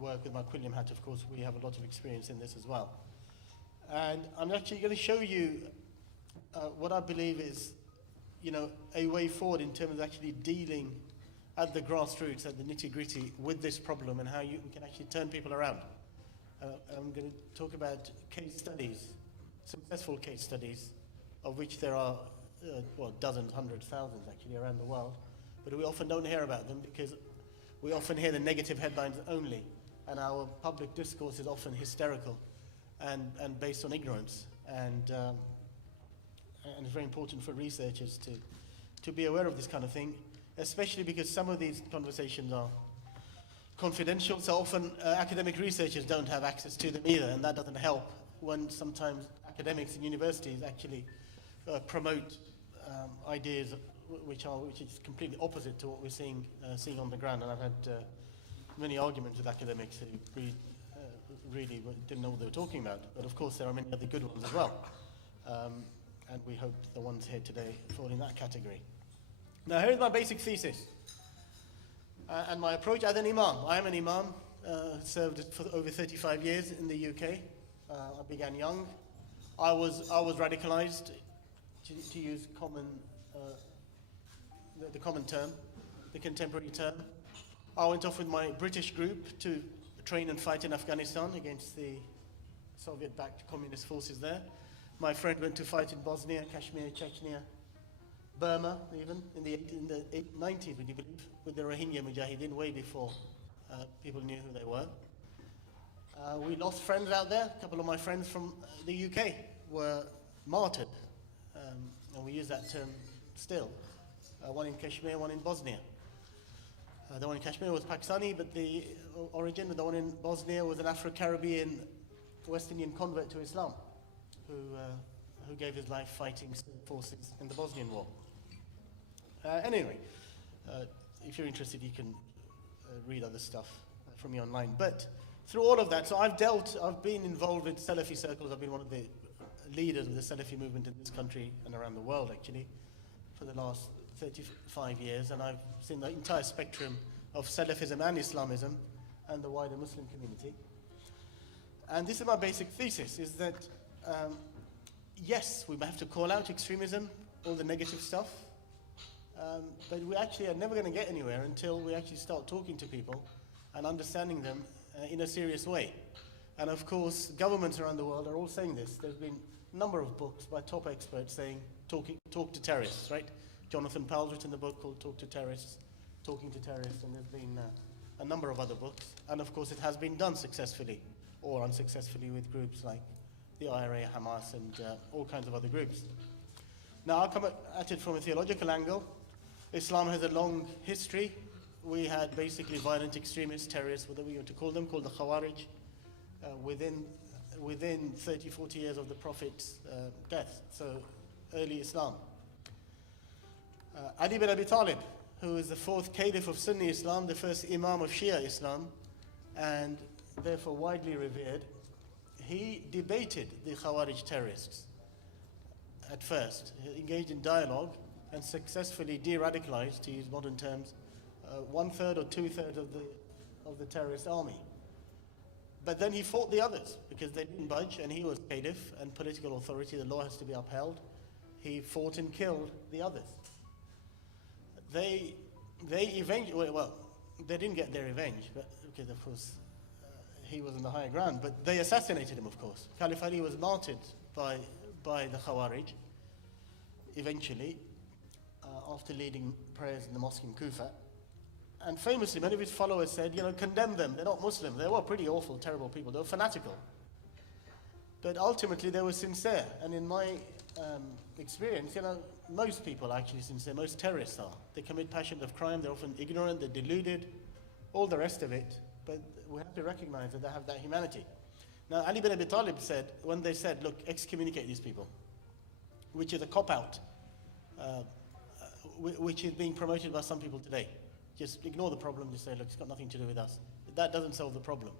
work with my Quilliam hat, of course, we have a lot of experience in this as well. And I'm actually going to show you what I believe is, you know, a way forward in terms of actually dealing at the grassroots, at the nitty-gritty with this problem and how we can actually turn people around. I'm going to talk about case studies, successful case studies, of which there are, dozens, hundreds, thousands actually around the world, but we often don't hear about them because we often hear the negative headlines only, and our public discourse is often hysterical and based on ignorance. And it's very important for researchers to be aware of this kind of thing, especially because some of these conversations are confidential, so often academic researchers don't have access to them either, and that doesn't help when sometimes academics in universities actually promote ideas which is completely opposite to what we're seeing on the ground. And I've had many arguments with academics who really didn't know what they were talking about. But of course there are many other good ones as well. And we hope the ones here today fall in that category. Now here's my basic thesis and my approach as an imam. I am an imam, served for over 35 years in the UK. I began young. I was radicalized, to use the common term, the contemporary term. I went off with my British group to train and fight in Afghanistan against the Soviet-backed communist forces there. My friend went to fight in Bosnia, Kashmir, Chechnya, Burma, even in the 90s, would you believe, with the Rohingya Mujahideen way before people knew who they were. We lost friends out there. A couple of my friends from the UK were martyred, and we use that term still. One in Kashmir, one in Bosnia. The one in Kashmir was Pakistani, but the origin of the one in Bosnia was an Afro-Caribbean West Indian convert to Islam who gave his life fighting forces in the Bosnian War. Anyway, if you're interested, you can read other stuff from me online. But through all of that, so I've been involved with Salafi circles. I've been one of the leaders of the Salafi movement in this country and around the world, actually, for the last 35 years. And I've seen the entire spectrum of Salafism and Islamism and the wider Muslim community. And this is my basic thesis, is that, yes, we have to call out extremism, all the negative stuff, but we actually are never going to get anywhere until we actually start talking to people and understanding them in a serious way. And of course, governments around the world are all saying this. There's been a number of books by top experts saying, talk to terrorists, right? Jonathan Powell's written a book called Talk to Terrorists, Talking to Terrorists, and there's been a number of other books. And of course, it has been done successfully or unsuccessfully with groups like the IRA, Hamas, and all kinds of other groups. Now, I'll come at it from a theological angle. Islam has a long history. We had basically violent extremists, terrorists, whatever you want to call them, called the Khawarij, within 30, 40 years of the Prophet's death, so early Islam. Ali bin Abi Talib, who is the fourth caliph of Sunni Islam, the first Imam of Shia Islam, and therefore widely revered, he debated the Khawarij terrorists at first. He engaged in dialogue and successfully de-radicalized, to use modern terms, 1/3 or 2/3 of the terrorist army. But then he fought the others because they didn't budge, and he was caliph and political authority. The law has to be upheld. He fought and killed the others. They eventually, well, they didn't get their revenge, but because of course he was on the higher ground. But they assassinated him, of course. Caliph Ali was martyred by the Khawarij eventually, after leading prayers in the mosque in Kufa. And famously, many of his followers said, condemn them. They're not Muslim. They were pretty awful, terrible people. They were fanatical. But ultimately, they were sincere. And in my experience, most people are actually sincere. Most terrorists are. They commit passions of crime. They're often ignorant. They're deluded. All the rest of it. But we have to recognize that they have that humanity. Now, Ali bin Abi Talib said, when they said, look, excommunicate these people, which is a cop-out, which is being promoted by some people today. Just ignore the problem, just say, look, it's got nothing to do with us. That doesn't solve the problem.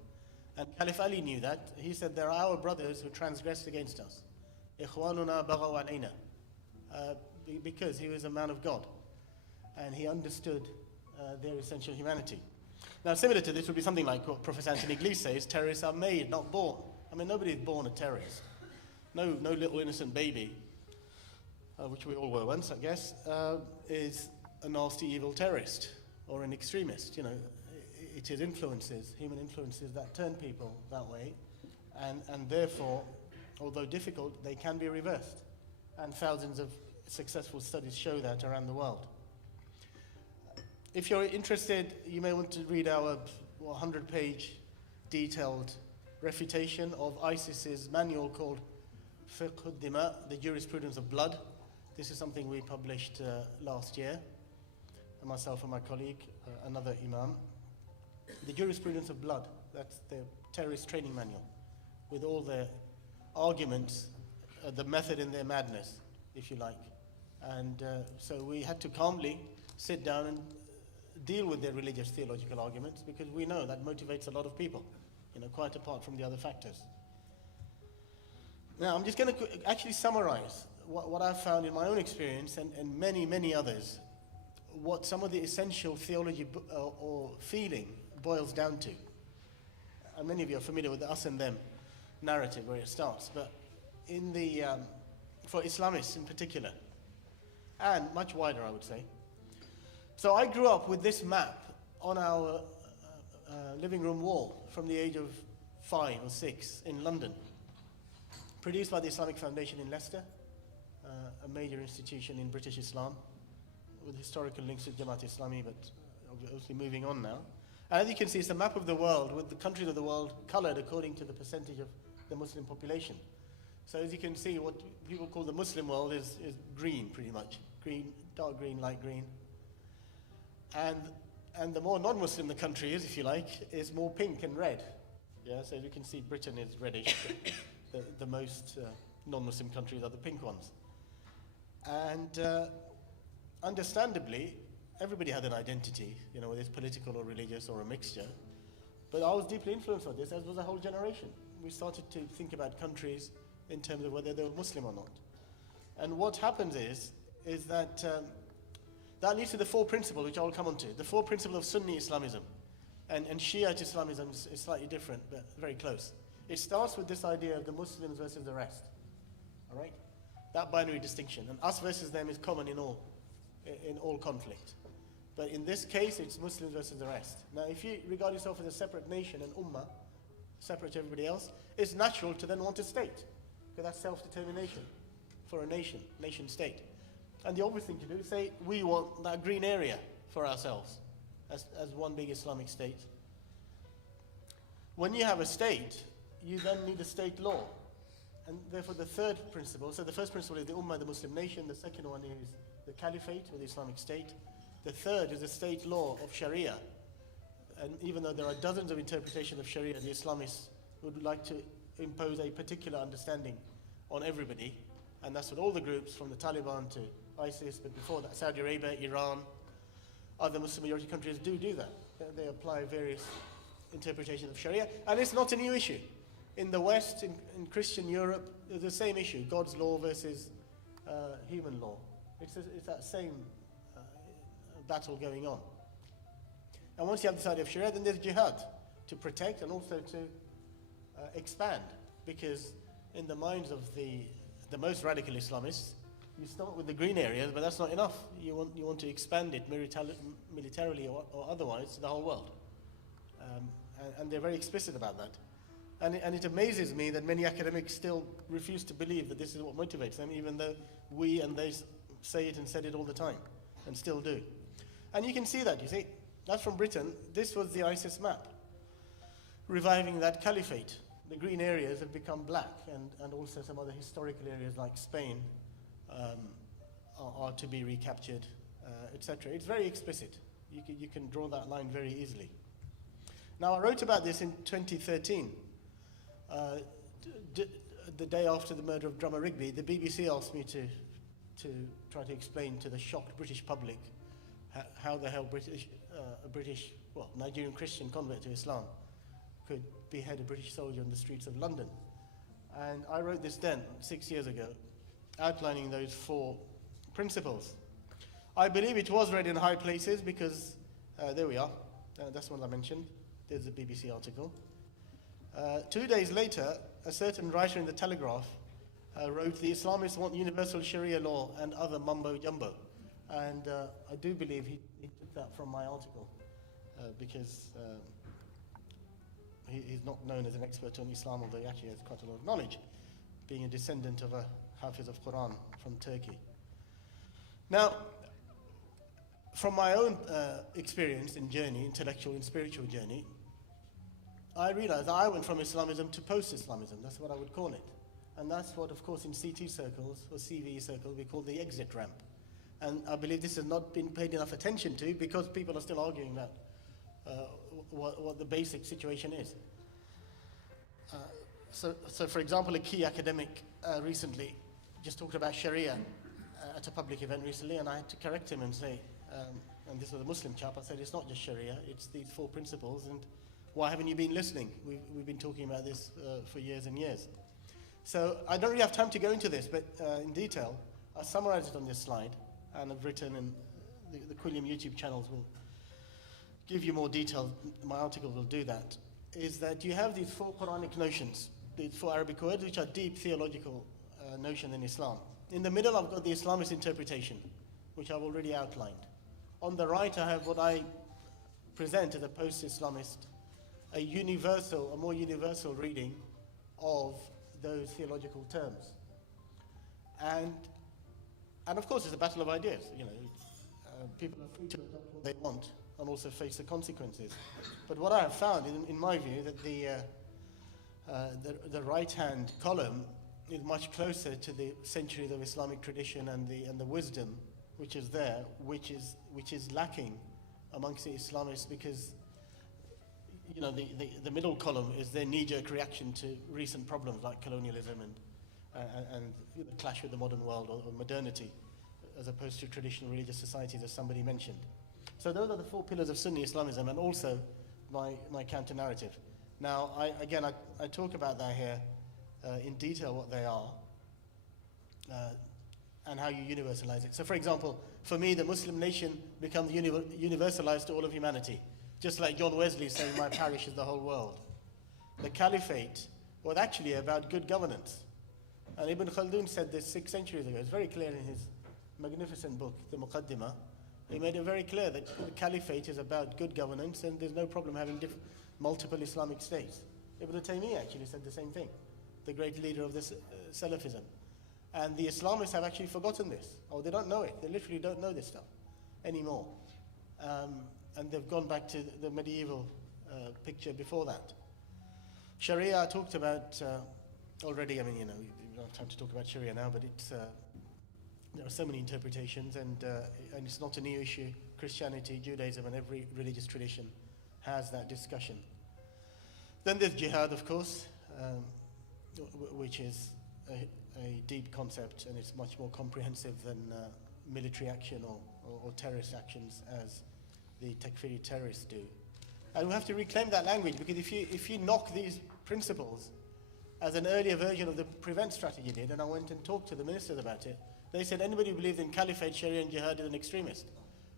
And Caliph Ali knew that. He said, there are our brothers who transgressed against us. إِخْوَانُنَا بَغَوْا عَلَيْنَا. Because he was a man of God. And he understood their essential humanity. Now, similar to this would be something like what Professor Anthony Glees says, terrorists are made, not born. I mean, nobody is born a terrorist. No little innocent baby, which we all were once, I guess, is a nasty, evil terrorist or an extremist. It is influences, human influences, that turn people that way, and therefore, although difficult, they can be reversed. And thousands of successful studies show that around the world. If you're interested, you may want to read our 100-page detailed refutation of ISIS's manual called Fiqh al-Dima, the jurisprudence of blood. This is something we published last year, myself and my colleague, another imam. The jurisprudence of blood, that's the terrorist training manual, with all the arguments, the method in their madness, if you like. And so we had to calmly sit down and deal with their religious theological arguments, because we know that motivates a lot of people, quite apart from the other factors. Now, I'm just going to actually summarize what I've found in my own experience and many, many others, what some of the essential theology or feeling boils down to. And many of you are familiar with the us and them narrative where it starts, but in the, for Islamists in particular, and much wider, I would say. So I grew up with this map on our living room wall from the age of 5 or 6 in London, produced by the Islamic Foundation in Leicester, a major institution in British Islam, with historical links to Jamaat Islami, but obviously moving on now. And as you can see, it's a map of the world with the countries of the world colored according to the percentage of the Muslim population. So as you can see, what people call the Muslim world is green, pretty much. Green, dark green, light green. And the more non-Muslim the country is, if you like, is more pink and red. Yeah, so you can see Britain is reddish. The most non-Muslim countries are the pink ones. And understandably, everybody had an identity, you know, whether it's political or religious or a mixture. But I was deeply influenced by this, as was a whole generation. We started to think about countries in terms of whether they were Muslim or not. And what happens is that that leads to the four principles, which I will come on to. The four principles of Sunni Islamism. And Shiite Islamism is slightly different, but very close. It starts with this idea of the Muslims versus the rest. All right? That binary distinction. And us versus them is common in all conflict. But in this case, it's Muslims versus the rest. Now, if you regard yourself as a separate nation, an ummah, separate to everybody else, it's natural to then want a state. Because that's self-determination for a nation state. And the obvious thing to do is say, we want that green area for ourselves as one big Islamic state. When you have a state, you then need a state law. And therefore the third principle, so the first principle is the Ummah, the Muslim nation. The second one is the Caliphate, or the Islamic State. The third is the state law of Sharia. And even though there are dozens of interpretations of Sharia, the Islamists would like to impose a particular understanding on everybody. And that's what all the groups, from the Taliban to ISIS, but before that, Saudi Arabia, Iran, other Muslim majority countries do that. They apply various interpretations of Sharia. And it's not a new issue. In the West, in Christian Europe, there's the same issue, God's law versus human law. It's that same battle going on. And once you have this idea of Sharia, then there's jihad to protect and also to expand. Because in the minds of the most radical Islamists, you start with the green areas, but that's not enough. You want to expand it militarily or otherwise to the whole world. And they're very explicit about that. And it amazes me that many academics still refuse to believe that this is what motivates them, even though we and they say it and said it all the time, and still do. And you can see that, you see. That's from Britain. This was the ISIS map, reviving that caliphate. The green areas have become black, and also some other historical areas like Spain are to be recaptured, etc. It's very explicit. You can draw that line very easily. Now, I wrote about this in 2013. The day after the murder of drummer Rigby, the BBC asked me to try to explain to the shocked British public how the hell Nigerian Christian convert to Islam could behead a British soldier on the streets of London. And I wrote this then, 6 years ago, outlining those four principles. I believe it was read in high places because, there we are, that's one I mentioned. There's a BBC article. 2 days later, a certain writer in the Telegraph wrote, "The Islamists want universal Sharia law and other mumbo-jumbo." And I do believe he took that from my article because he's not known as an expert on Islam, although he actually has quite a lot of knowledge, being a descendant of a Hafiz of Quran from Turkey. Now, from my own experience and journey, intellectual and spiritual journey, I realized that I went from Islamism to post-Islamism. That's what I would call it. And that's what, of course, in CT circles or CVE circles, we call the exit ramp. And I believe this has not been paid enough attention to because people are still arguing about what the basic situation is. So for example, a key academic recently just talked about Sharia at a public event recently, and I had to correct him and say, and this was a Muslim chap, I said, it's not just Sharia, it's these four principles, and why haven't you been listening? We've been talking about this for years and years. So I don't really have time to go into this, but in detail, I summarized it on this slide, and I've written, and the Quilliam YouTube channels will give you more detail, my article will do that, is that you have these four Quranic notions, these four Arabic words, which are deep theological notions in Islam. In the middle, I've got the Islamist interpretation, which I've already outlined. On the right, I have what I present as a post-Islamist, a more universal reading of those theological terms. And of course, it's a battle of ideas. You know, people are free to adopt what they want and also face the consequences. But what I have found, in my view, that the right-hand column is much closer to the centuries of Islamic tradition and the wisdom which is there, which is lacking amongst the Islamists because, you know, the middle column is their knee-jerk reaction to recent problems like colonialism and the clash with the modern world or modernity, as opposed to traditional religious societies, as somebody mentioned. So those are the 4 pillars of Sunni Islamism, and also my counter-narrative. Now, I talk about that here in detail, what they are, and how you universalize it. So, for example, for me, the Muslim nation becomes universalized to all of humanity, just like John Wesley saying, my parish is the whole world. The caliphate was actually about good governance. And Ibn Khaldun said this 6 centuries ago. It's very clear in his magnificent book, the Muqaddimah. He made it very clear that the caliphate is about good governance and there's no problem having multiple Islamic states. Ibn Taymiyyah actually said the same thing, the great leader of this Salafism. And the Islamists have actually forgotten this, or they don't know it. They literally don't know this stuff anymore. And they've gone back to the medieval picture before that. Sharia I talked about already. I mean, you know, we don't have time to talk about Sharia now, but it's, there are so many interpretations, and it's not a new issue. Christianity, Judaism, and every religious tradition has that discussion. Then there's jihad, of course, which is a deep concept, and it's much more comprehensive than military action or terrorist actions, as the Takfiri terrorists do. And we have to reclaim that language, because if you knock these principles, as an earlier version of the prevent strategy did, and I went and talked to the ministers about it, they said anybody who believes in caliphate, Sharia and jihad is an extremist.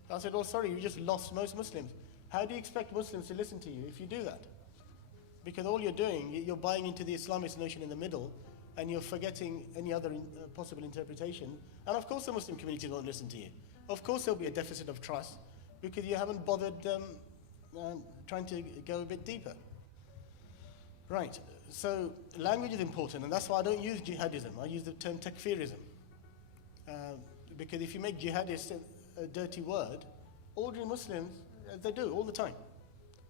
I said, oh sorry, you just lost most Muslims. How do you expect Muslims to listen to you if you do that? Because all you're doing, you're buying into the Islamist notion in the middle, and you're forgetting any other possible interpretation. And of course the Muslim community won't listen to you. Of course there'll be a deficit of trust, because you haven't bothered trying to go a bit deeper. Right, so language is important, and that's why I don't use jihadism. I use the term takfirism. Because if you make jihadist a dirty word, ordinary Muslims, they do all the time.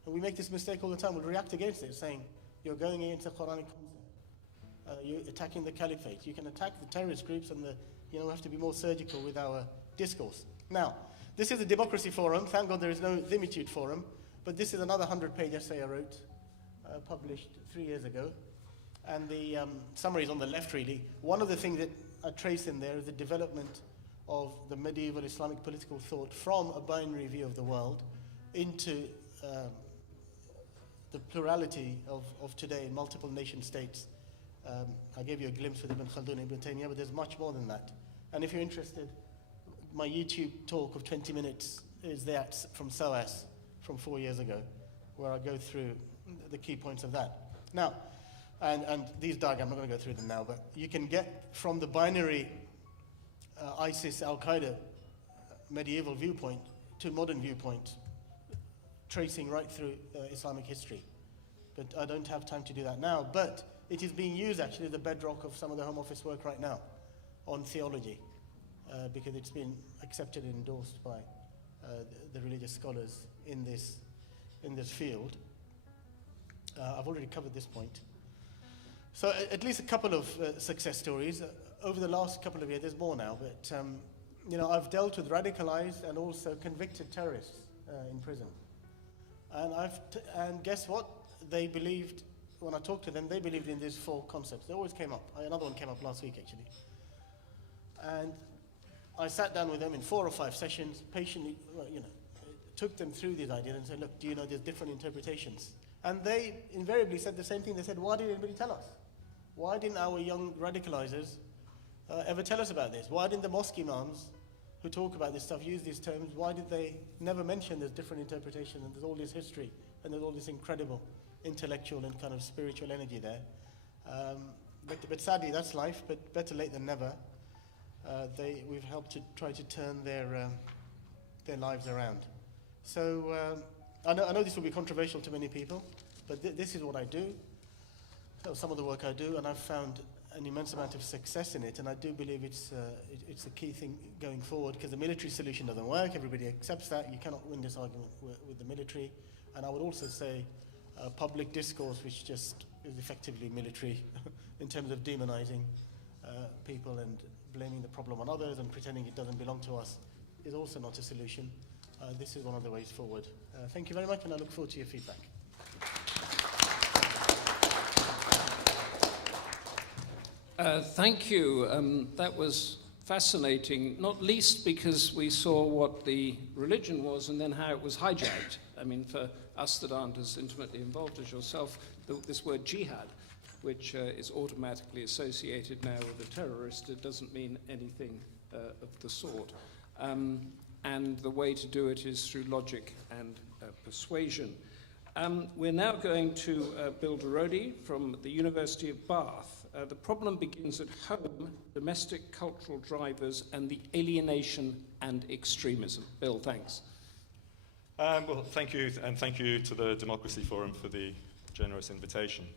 And we make this mistake all the time. We'll react against it, saying, you're going against a Quranic concept. You're attacking the caliphate. You can attack the terrorist groups, and we have to be more surgical with our discourse. Now, this is a democracy forum. Thank God there is no Thimitude forum. But this is another 100-page essay I wrote, published 3 years ago. And the summary is on the left, really. One of the things that I trace in there is the development of the medieval Islamic political thought from a binary view of the world into the plurality of today in multiple nation states. I gave you a glimpse with Ibn Khaldun and Ibn Taymiyyah, but there's much more than that. And if you're interested, my YouTube talk of 20 minutes is there from SOAS from 4 years ago, where I go through the key points of that. Now, and these diagrams, I'm not going to go through them now, but you can get from the binary ISIS, Al-Qaeda medieval viewpoint to modern viewpoint, tracing right through Islamic history. But I don't have time to do that now, but it is being used actually as the bedrock of some of the Home Office work right now on theology, because it's been accepted and endorsed by the religious scholars in this field. I've already covered this point. So at least a couple of success stories. Over the last couple of years, there's more now, but I've dealt with radicalized and also convicted terrorists in prison. And guess what? They believed, when I talked to them, they believed in these 4 concepts. They always came up. Another one came up last week, actually. And I sat down with them in 4 or 5 sessions, patiently, took them through these ideas and said, look, do you know there's different interpretations? And they invariably said the same thing. They said, why didn't anybody tell us? Why didn't our young radicalizers ever tell us about this? Why didn't the mosque imams who talk about this stuff use these terms? Why did they never mention there's different interpretations and there's all this history and there's all this incredible intellectual and kind of spiritual energy there? But sadly, that's life, but better late than never. We've helped to try to turn their lives around. So I know this will be controversial to many people, but this is what I do. So some of the work I do, and I've found an immense amount of success in it, and I do believe it's a key thing going forward, because the military solution doesn't work. Everybody accepts that. You cannot win this argument with the military. And I would also say public discourse, which just is effectively military in terms of demonizing people and blaming the problem on others and pretending it doesn't belong to us, is also not a solution. this is one of the ways forward. Thank you very much, and I look forward to your feedback. Thank you. That was fascinating, not least because we saw what the religion was and then how it was hijacked. I mean, for us that aren't as intimately involved as yourself, this word jihad, which is automatically associated now with a terrorist, it doesn't mean anything of the sort. And the way to do it is through logic and persuasion. We're now going to Bill Derodi from the University of Bath. The problem begins at home, domestic cultural drivers, and the alienation and extremism. Bill, thanks. Well, thank you, and thank you to the Democracy Forum for the generous invitation.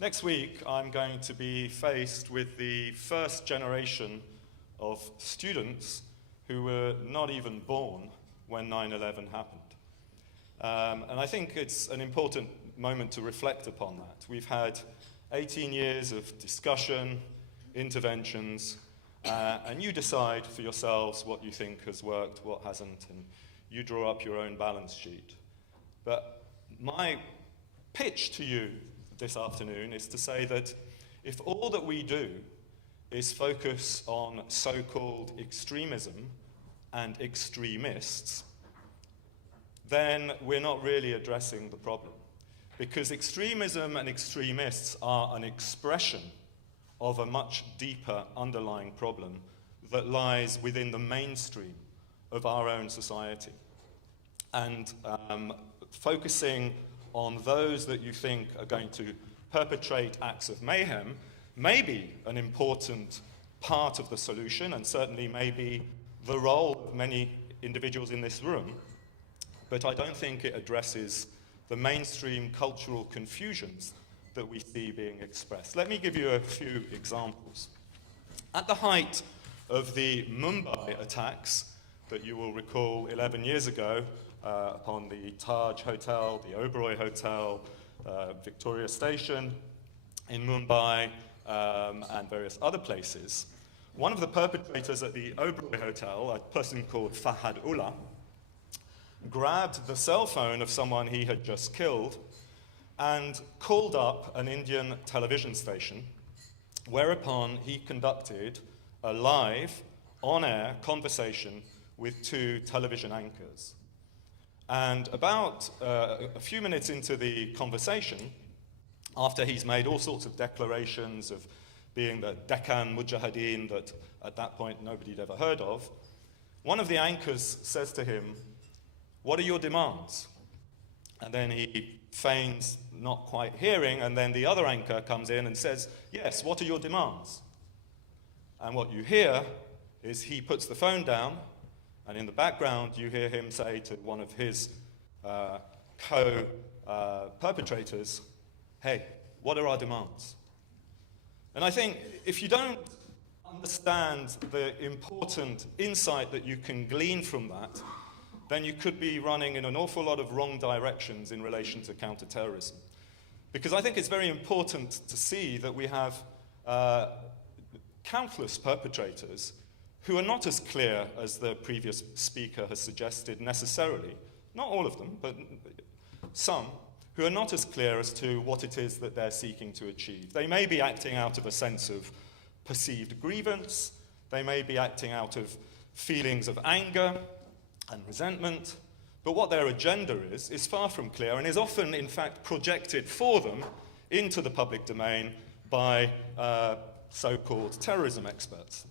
Next week, I'm going to be faced with the first generation of students who were not even born when 9/11 happened. And I think it's an important moment to reflect upon that. We've had 18 years of discussion, interventions, and you decide for yourselves what you think has worked, what hasn't, and you draw up your own balance sheet. But my pitch to you this afternoon is to say that if all that we do is focus on so-called extremism and extremists, then we're not really addressing the problem. Because extremism and extremists are an expression of a much deeper underlying problem that lies within the mainstream of our own society. And focusing on those that you think are going to perpetrate acts of mayhem may be an important part of the solution, and certainly may be the role of many individuals in this room, but I don't think it addresses the mainstream cultural confusions that we see being expressed. Let me give you a few examples. At the height of the Mumbai attacks that you will recall 11 years ago upon the Taj Hotel, the Oberoi Hotel, Victoria Station in Mumbai, and various other places, one of the perpetrators at the Oberoi Hotel, a person called Fahad Ullah, grabbed the cell phone of someone he had just killed and called up an Indian television station, whereupon he conducted a live, on-air conversation with two television anchors. And about a few minutes into the conversation, after he's made all sorts of declarations of being the Deccan Mujahideen that at that point nobody had ever heard of, one of the anchors says to him, "What are your demands?" And then he feigns not quite hearing, and then the other anchor comes in and says, "Yes, what are your demands?" And what you hear is he puts the phone down, and in the background you hear him say to one of his co-perpetrators, "Hey, what are our demands?" And I think if you don't understand the important insight that you can glean from that, then you could be running in an awful lot of wrong directions in relation to counterterrorism. Because I think it's very important to see that we have countless perpetrators who are not as clear as the previous speaker has suggested necessarily. Not all of them, but some, who are not as clear as to what it is that they're seeking to achieve. They may be acting out of a sense of perceived grievance. They may be acting out of feelings of anger and resentment, but what their agenda is far from clear and is often, in fact, projected for them into the public domain by so-called terrorism experts.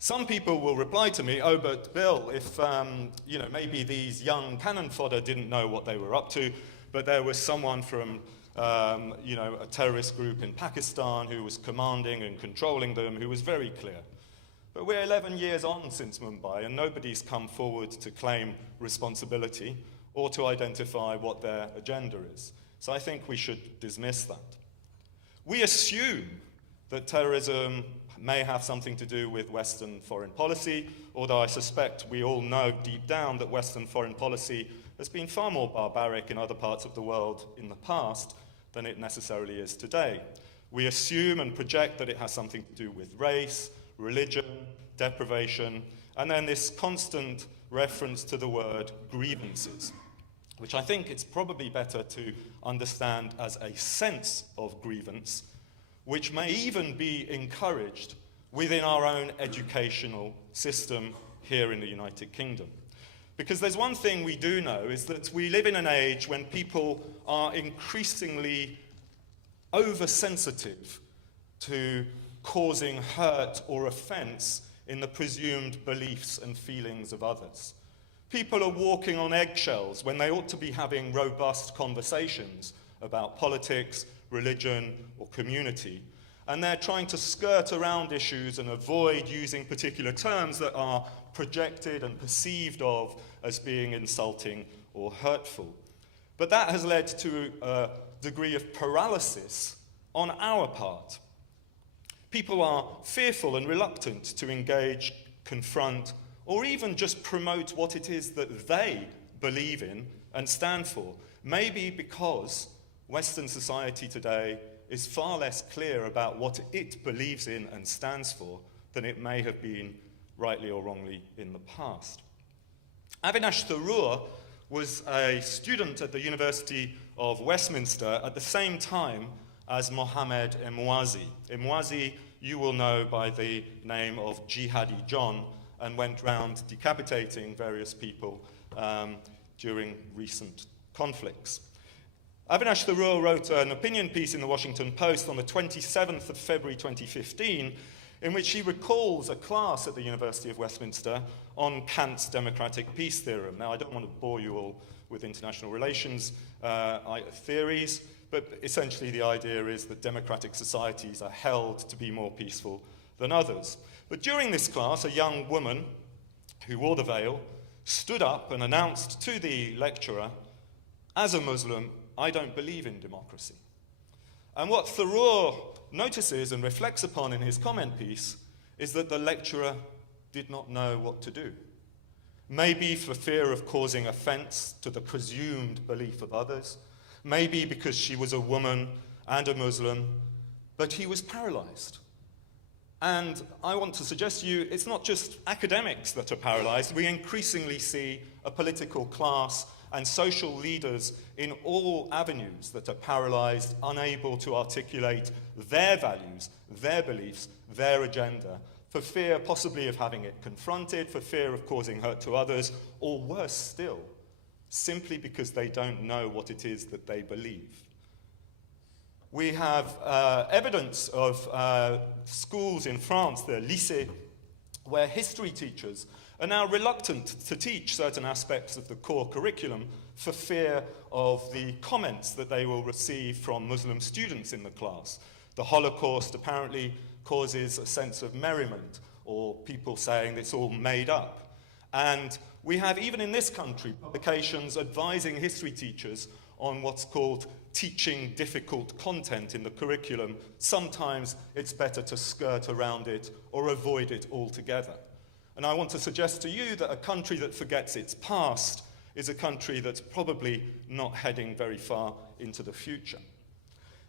Some people will reply to me, "Oh, but Bill, if maybe these young cannon fodder didn't know what they were up to, but there was someone from a terrorist group in Pakistan who was commanding and controlling them, who was very clear." But we're 11 years on since Mumbai, and nobody's come forward to claim responsibility or to identify what their agenda is. So I think we should dismiss that. We assume that terrorism may have something to do with Western foreign policy, although I suspect we all know deep down that Western foreign policy has been far more barbaric in other parts of the world in the past than it necessarily is today. We assume and project that it has something to do with race, religion, deprivation, and then this constant reference to the word grievances, which I think it's probably better to understand as a sense of grievance, which may even be encouraged within our own educational system here in the United Kingdom. Because there's one thing we do know, is that we live in an age when people are increasingly oversensitive to causing hurt or offence in the presumed beliefs and feelings of others. People are walking on eggshells when they ought to be having robust conversations about politics, religion, or community. And they're trying to skirt around issues and avoid using particular terms that are projected and perceived of as being insulting or hurtful. But that has led to a degree of paralysis on our part. People are fearful and reluctant to engage, confront, or even just promote what it is that they believe in and stand for. Maybe because Western society today is far less clear about what it believes in and stands for than it may have been, rightly or wrongly, in the past. Avinash Tharoor was a student at the University of Westminster at the same time as Mohammed Emwazi. Emwazi, you will know by the name of Jihadi John, and went round decapitating various people during recent conflicts. Avinash Tharoor wrote an opinion piece in the Washington Post on the 27th of February 2015, in which he recalls a class at the University of Westminster on Kant's democratic peace theorem. Now, I don't want to bore you all with international relations theories, but essentially the idea is that democratic societies are held to be more peaceful than others. But during this class, a young woman who wore the veil stood up and announced to the lecturer, "As a Muslim, I don't believe in democracy." And what Tharoor notices and reflects upon in his comment piece is that the lecturer did not know what to do. Maybe for fear of causing offense to the presumed belief of others, maybe because she was a woman and a Muslim, but he was paralyzed. And I want to suggest to you, it's not just academics that are paralyzed. We increasingly see a political class and social leaders in all avenues that are paralyzed, unable to articulate their values, their beliefs, their agenda, for fear possibly of having it confronted, for fear of causing hurt to others, or worse still, simply because they don't know what it is that they believe. We have evidence of schools in France, the lycées, where history teachers are now reluctant to teach certain aspects of the core curriculum for fear of the comments that they will receive from Muslim students in the class. The Holocaust apparently causes a sense of merriment, or people saying it's all made up. And we have, even in this country, publications advising history teachers on what's called teaching difficult content in the curriculum. Sometimes it's better to skirt around it or avoid it altogether. And I want to suggest to you that a country that forgets its past is a country that's probably not heading very far into the future.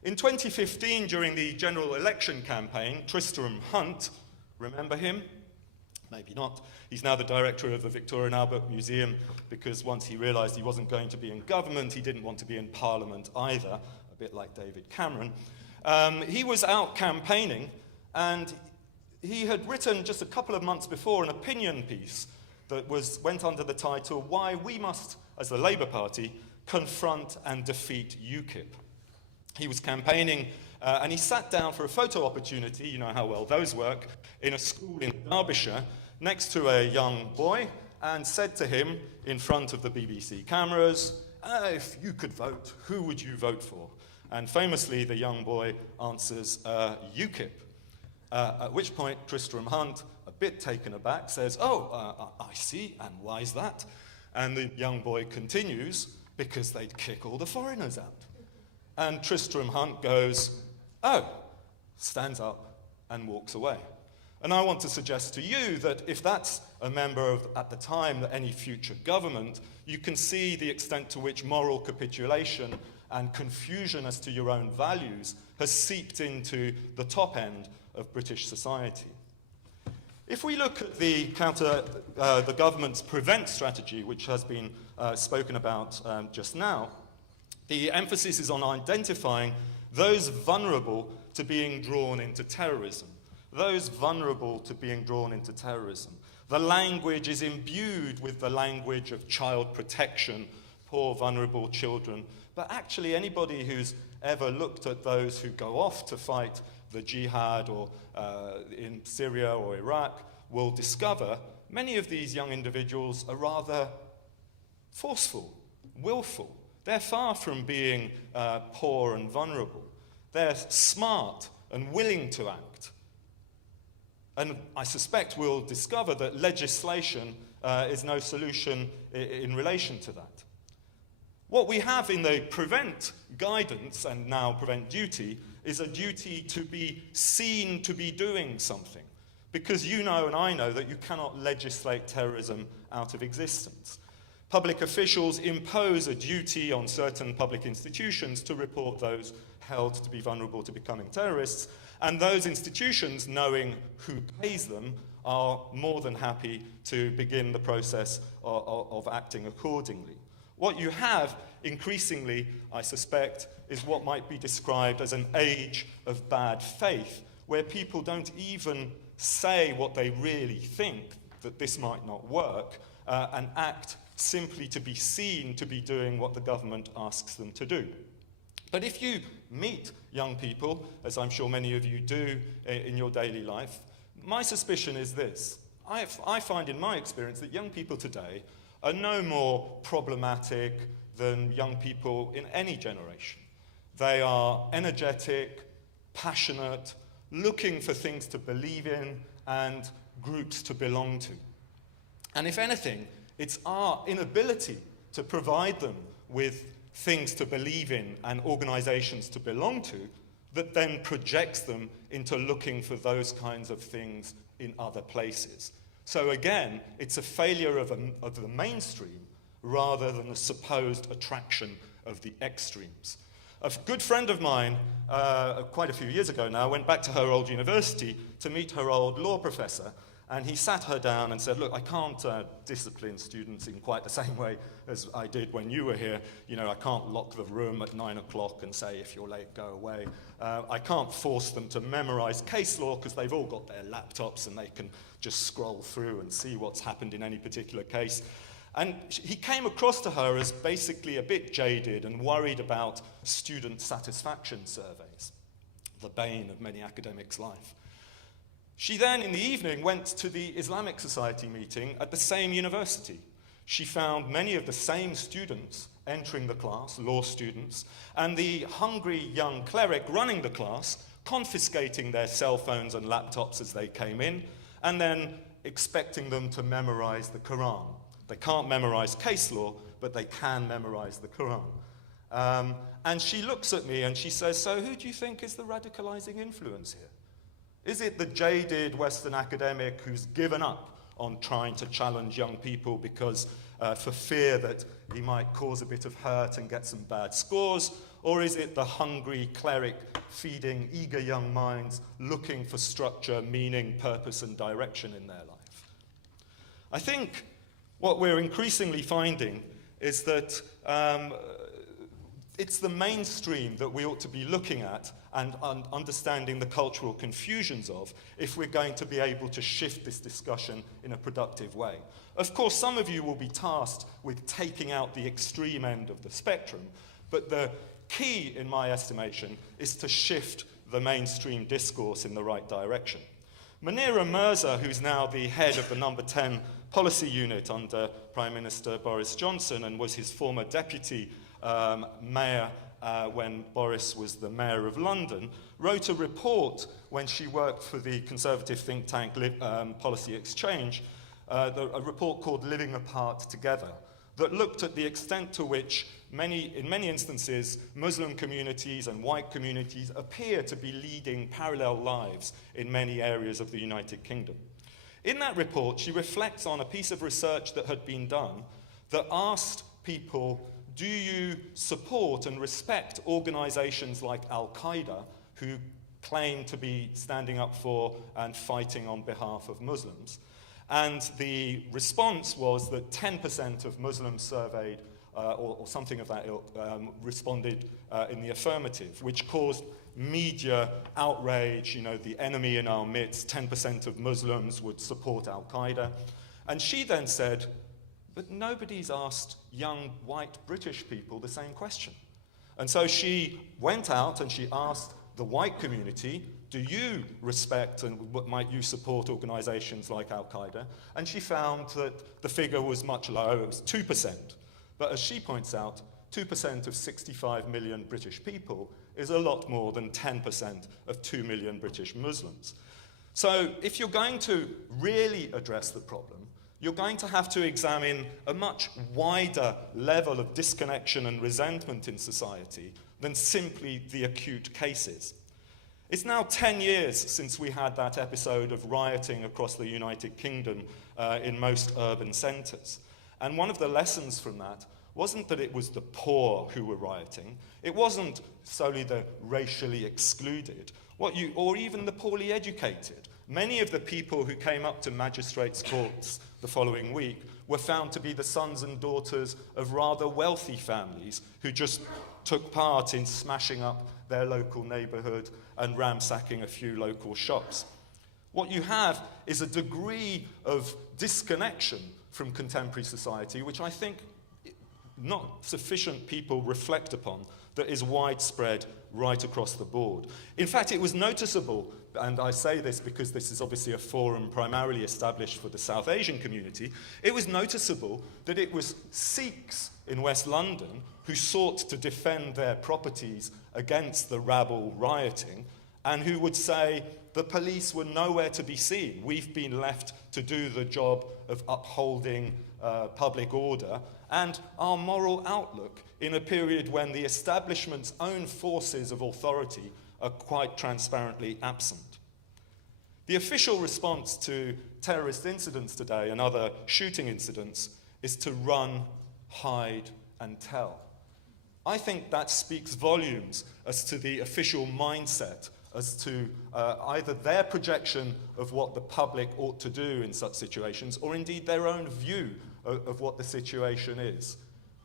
In 2015, during the general election campaign, Tristram Hunt, remember him? Maybe not. He's now the director of the Victoria and Albert Museum, because once he realised he wasn't going to be in government, he didn't want to be in Parliament either, a bit like David Cameron. He was out campaigning, and he had written just a couple of months before an opinion piece that went under the title, "Why We Must, as the Labour Party, Confront and Defeat UKIP." He was campaigning, and he sat down for a photo opportunity, you know how well those work, in a school in Derbyshire, next to a young boy, and said to him, in front of the BBC cameras, "If you could vote, who would you vote for?" And famously, the young boy answers, UKIP. At which point, Tristram Hunt, a bit taken aback, says, I see, and why is that? And the young boy continues, "Because they'd kick all the foreigners out." And Tristram Hunt goes, "Oh," stands up and walks away. And I want to suggest to you that if that's a member of, at the time, any future government, you can see the extent to which moral capitulation and confusion as to your own values has seeped into the top end of British society. If we look at the government's prevent strategy, which has been spoken about just now, the emphasis is on identifying those vulnerable to being drawn into terrorism. Those vulnerable to being drawn into terrorism. The language is imbued with the language of child protection, poor, vulnerable children. But actually, anybody who's ever looked at those who go off to fight the jihad or in Syria or Iraq will discover many of these young individuals are rather forceful, willful. They're far from being poor and vulnerable. They're smart and willing to act. And I suspect we'll discover that legislation is no solution in relation to that. What we have in the prevent guidance and now prevent duty is a duty to be seen to be doing something. Because you know and I know that you cannot legislate terrorism out of existence. Public officials impose a duty on certain public institutions to report those held to be vulnerable to becoming terrorists, and those institutions, knowing who pays them, are more than happy to begin the process of acting accordingly. What you have, increasingly, I suspect, is what might be described as an age of bad faith, where people don't even say what they really think, that this might not work, and act simply to be seen to be doing what the government asks them to do. But if you meet young people, as I'm sure many of you do in your daily life, my suspicion is this. I find in my experience that young people today are no more problematic than young people in any generation. They are energetic, passionate, looking for things to believe in and groups to belong to. And if anything, it's our inability to provide them with things to believe in and organizations to belong to that then projects them into looking for those kinds of things in other places. So again, it's a failure of the mainstream rather than a supposed attraction of the extremes. A good friend of mine, quite a few years ago now, went back to her old university to meet her old law professor, and he sat her down and said, look, I can't discipline students in quite the same way as I did when you were here. You know, I can't lock the room at 9 o'clock and say, if you're late, go away. I can't force them to memorize case law because they've all got their laptops and they can just scroll through and see what's happened in any particular case. And he came across to her as basically a bit jaded and worried about student satisfaction surveys, the bane of many academics' life. She then, in the evening, went to the Islamic Society meeting at the same university. She found many of the same students entering the class, law students, and the hungry young cleric running the class, confiscating their cell phones and laptops as they came in, and then expecting them to memorize the Quran. They can't memorize case law, but they can memorize the Quran. And she looks at me and she says, so who do you think is the radicalizing influence here? Is it the jaded Western academic who's given up on trying to challenge young people because for fear that he might cause a bit of hurt and get some bad scores? Or is it the hungry cleric feeding eager young minds looking for structure, meaning, purpose, and direction in their life? I think what we're increasingly finding is that it's the mainstream that we ought to be looking at and understanding the cultural confusions of if we're going to be able to shift this discussion in a productive way. Of course, some of you will be tasked with taking out the extreme end of the spectrum, but the key, in my estimation, is to shift the mainstream discourse in the right direction. Munira Mirza, who's now the head of the number 10 policy unit under Prime Minister Boris Johnson and was his former deputy mayor when Boris was the mayor of London, wrote a report when she worked for the conservative think tank Policy Exchange, a report called Living Apart Together, that looked at the extent to which in many instances, Muslim communities and white communities appear to be leading parallel lives in many areas of the United Kingdom. In that report, she reflects on a piece of research that had been done that asked people, do you support and respect organizations like Al-Qaeda who claim to be standing up for and fighting on behalf of Muslims. And the response was that 10% of Muslims surveyed, or something of that ilk, responded in the affirmative, which caused media outrage. You know, the enemy in our midst, 10% of Muslims would support Al-Qaeda. And she then said, but nobody's asked young white British people the same question. And so she went out and she asked the white community, do you respect and might you support organizations like Al-Qaeda? And she found that the figure was much lower, it was 2%. But as she points out, 2% of 65 million British people is a lot more than 10% of 2 million British Muslims. So if you're going to really address the problem, you're going to have to examine a much wider level of disconnection and resentment in society than simply the acute cases. It's now 10 years since we had that episode of rioting across the United Kingdom in most urban centres. And one of the lessons from that wasn't that it was the poor who were rioting. It wasn't solely the racially excluded, or even the poorly educated. Many of the people who came up to magistrates' courts the following week were found to be the sons and daughters of rather wealthy families who just took part in smashing up their local neighbourhood and ransacking a few local shops. What you have is a degree of disconnection from contemporary society, which I think not sufficient people reflect upon, that is widespread right across the board. In fact, it was noticeable, and I say this because this is obviously a forum primarily established for the South Asian community, it was noticeable that it was Sikhs in West London who sought to defend their properties against the rabble rioting, and who would say the police were nowhere to be seen. We've been left to do the job of upholding public order and our moral outlook in a period when the establishment's own forces of authority are quite transparently absent. The official response to terrorist incidents today and other shooting incidents is to run, hide, and tell. I think that speaks volumes as to the official mindset, as to either their projection of what the public ought to do in such situations, or indeed their own view of what the situation is.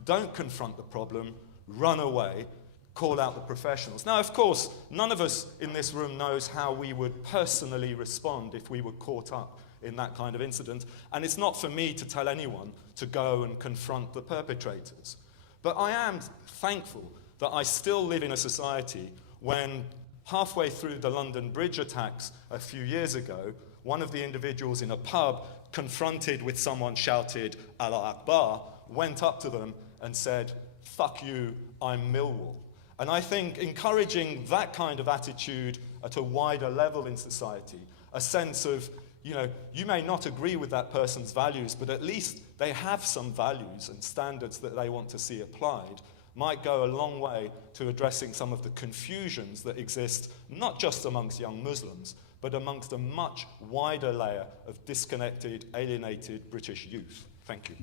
Don't confront the problem, run away, call out the professionals. Now, of course, none of us in this room knows how we would personally respond if we were caught up in that kind of incident, and it's not for me to tell anyone to go and confront the perpetrators. But I am thankful that I still live in a society when, halfway through the London Bridge attacks a few years ago, one of the individuals in a pub, confronted with someone shouted, Allah Akbar, went up to them and said, "Fuck you, I'm Millwall." And I think encouraging that kind of attitude at a wider level in society, a sense of, you may not agree with that person's values, but at least they have some values and standards that they want to see applied, might go a long way to addressing some of the confusions that exist, not just amongst young Muslims, but amongst a much wider layer of disconnected, alienated British youth. Thank you.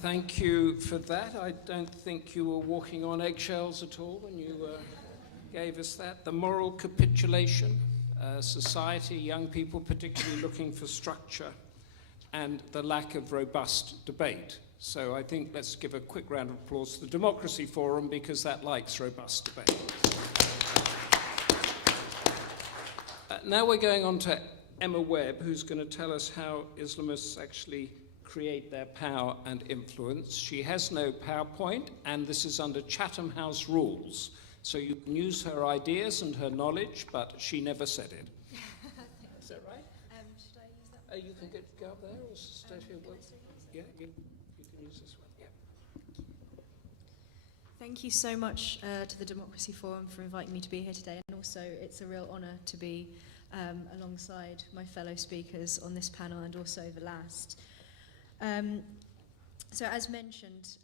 Thank you for that. I don't think you were walking on eggshells at all when you gave us that. The moral capitulation, society, young people particularly looking for structure, and the lack of robust debate. So I think let's give a quick round of applause to the Democracy Forum, because that likes robust debate. Now we're going on to Emma Webb, who's going to tell us how Islamists actually create their power and influence. She has no PowerPoint, and this is under Chatham House rules. So you can use her ideas and her knowledge, but she never said it. Is that right? Should I use that? You can go up there or stay here. Yeah, you can use this one. Yeah. Thank you so much to the Democracy Forum for inviting me to be here today, and also it's a real honour to be alongside my fellow speakers on this panel and also the last. So as mentioned,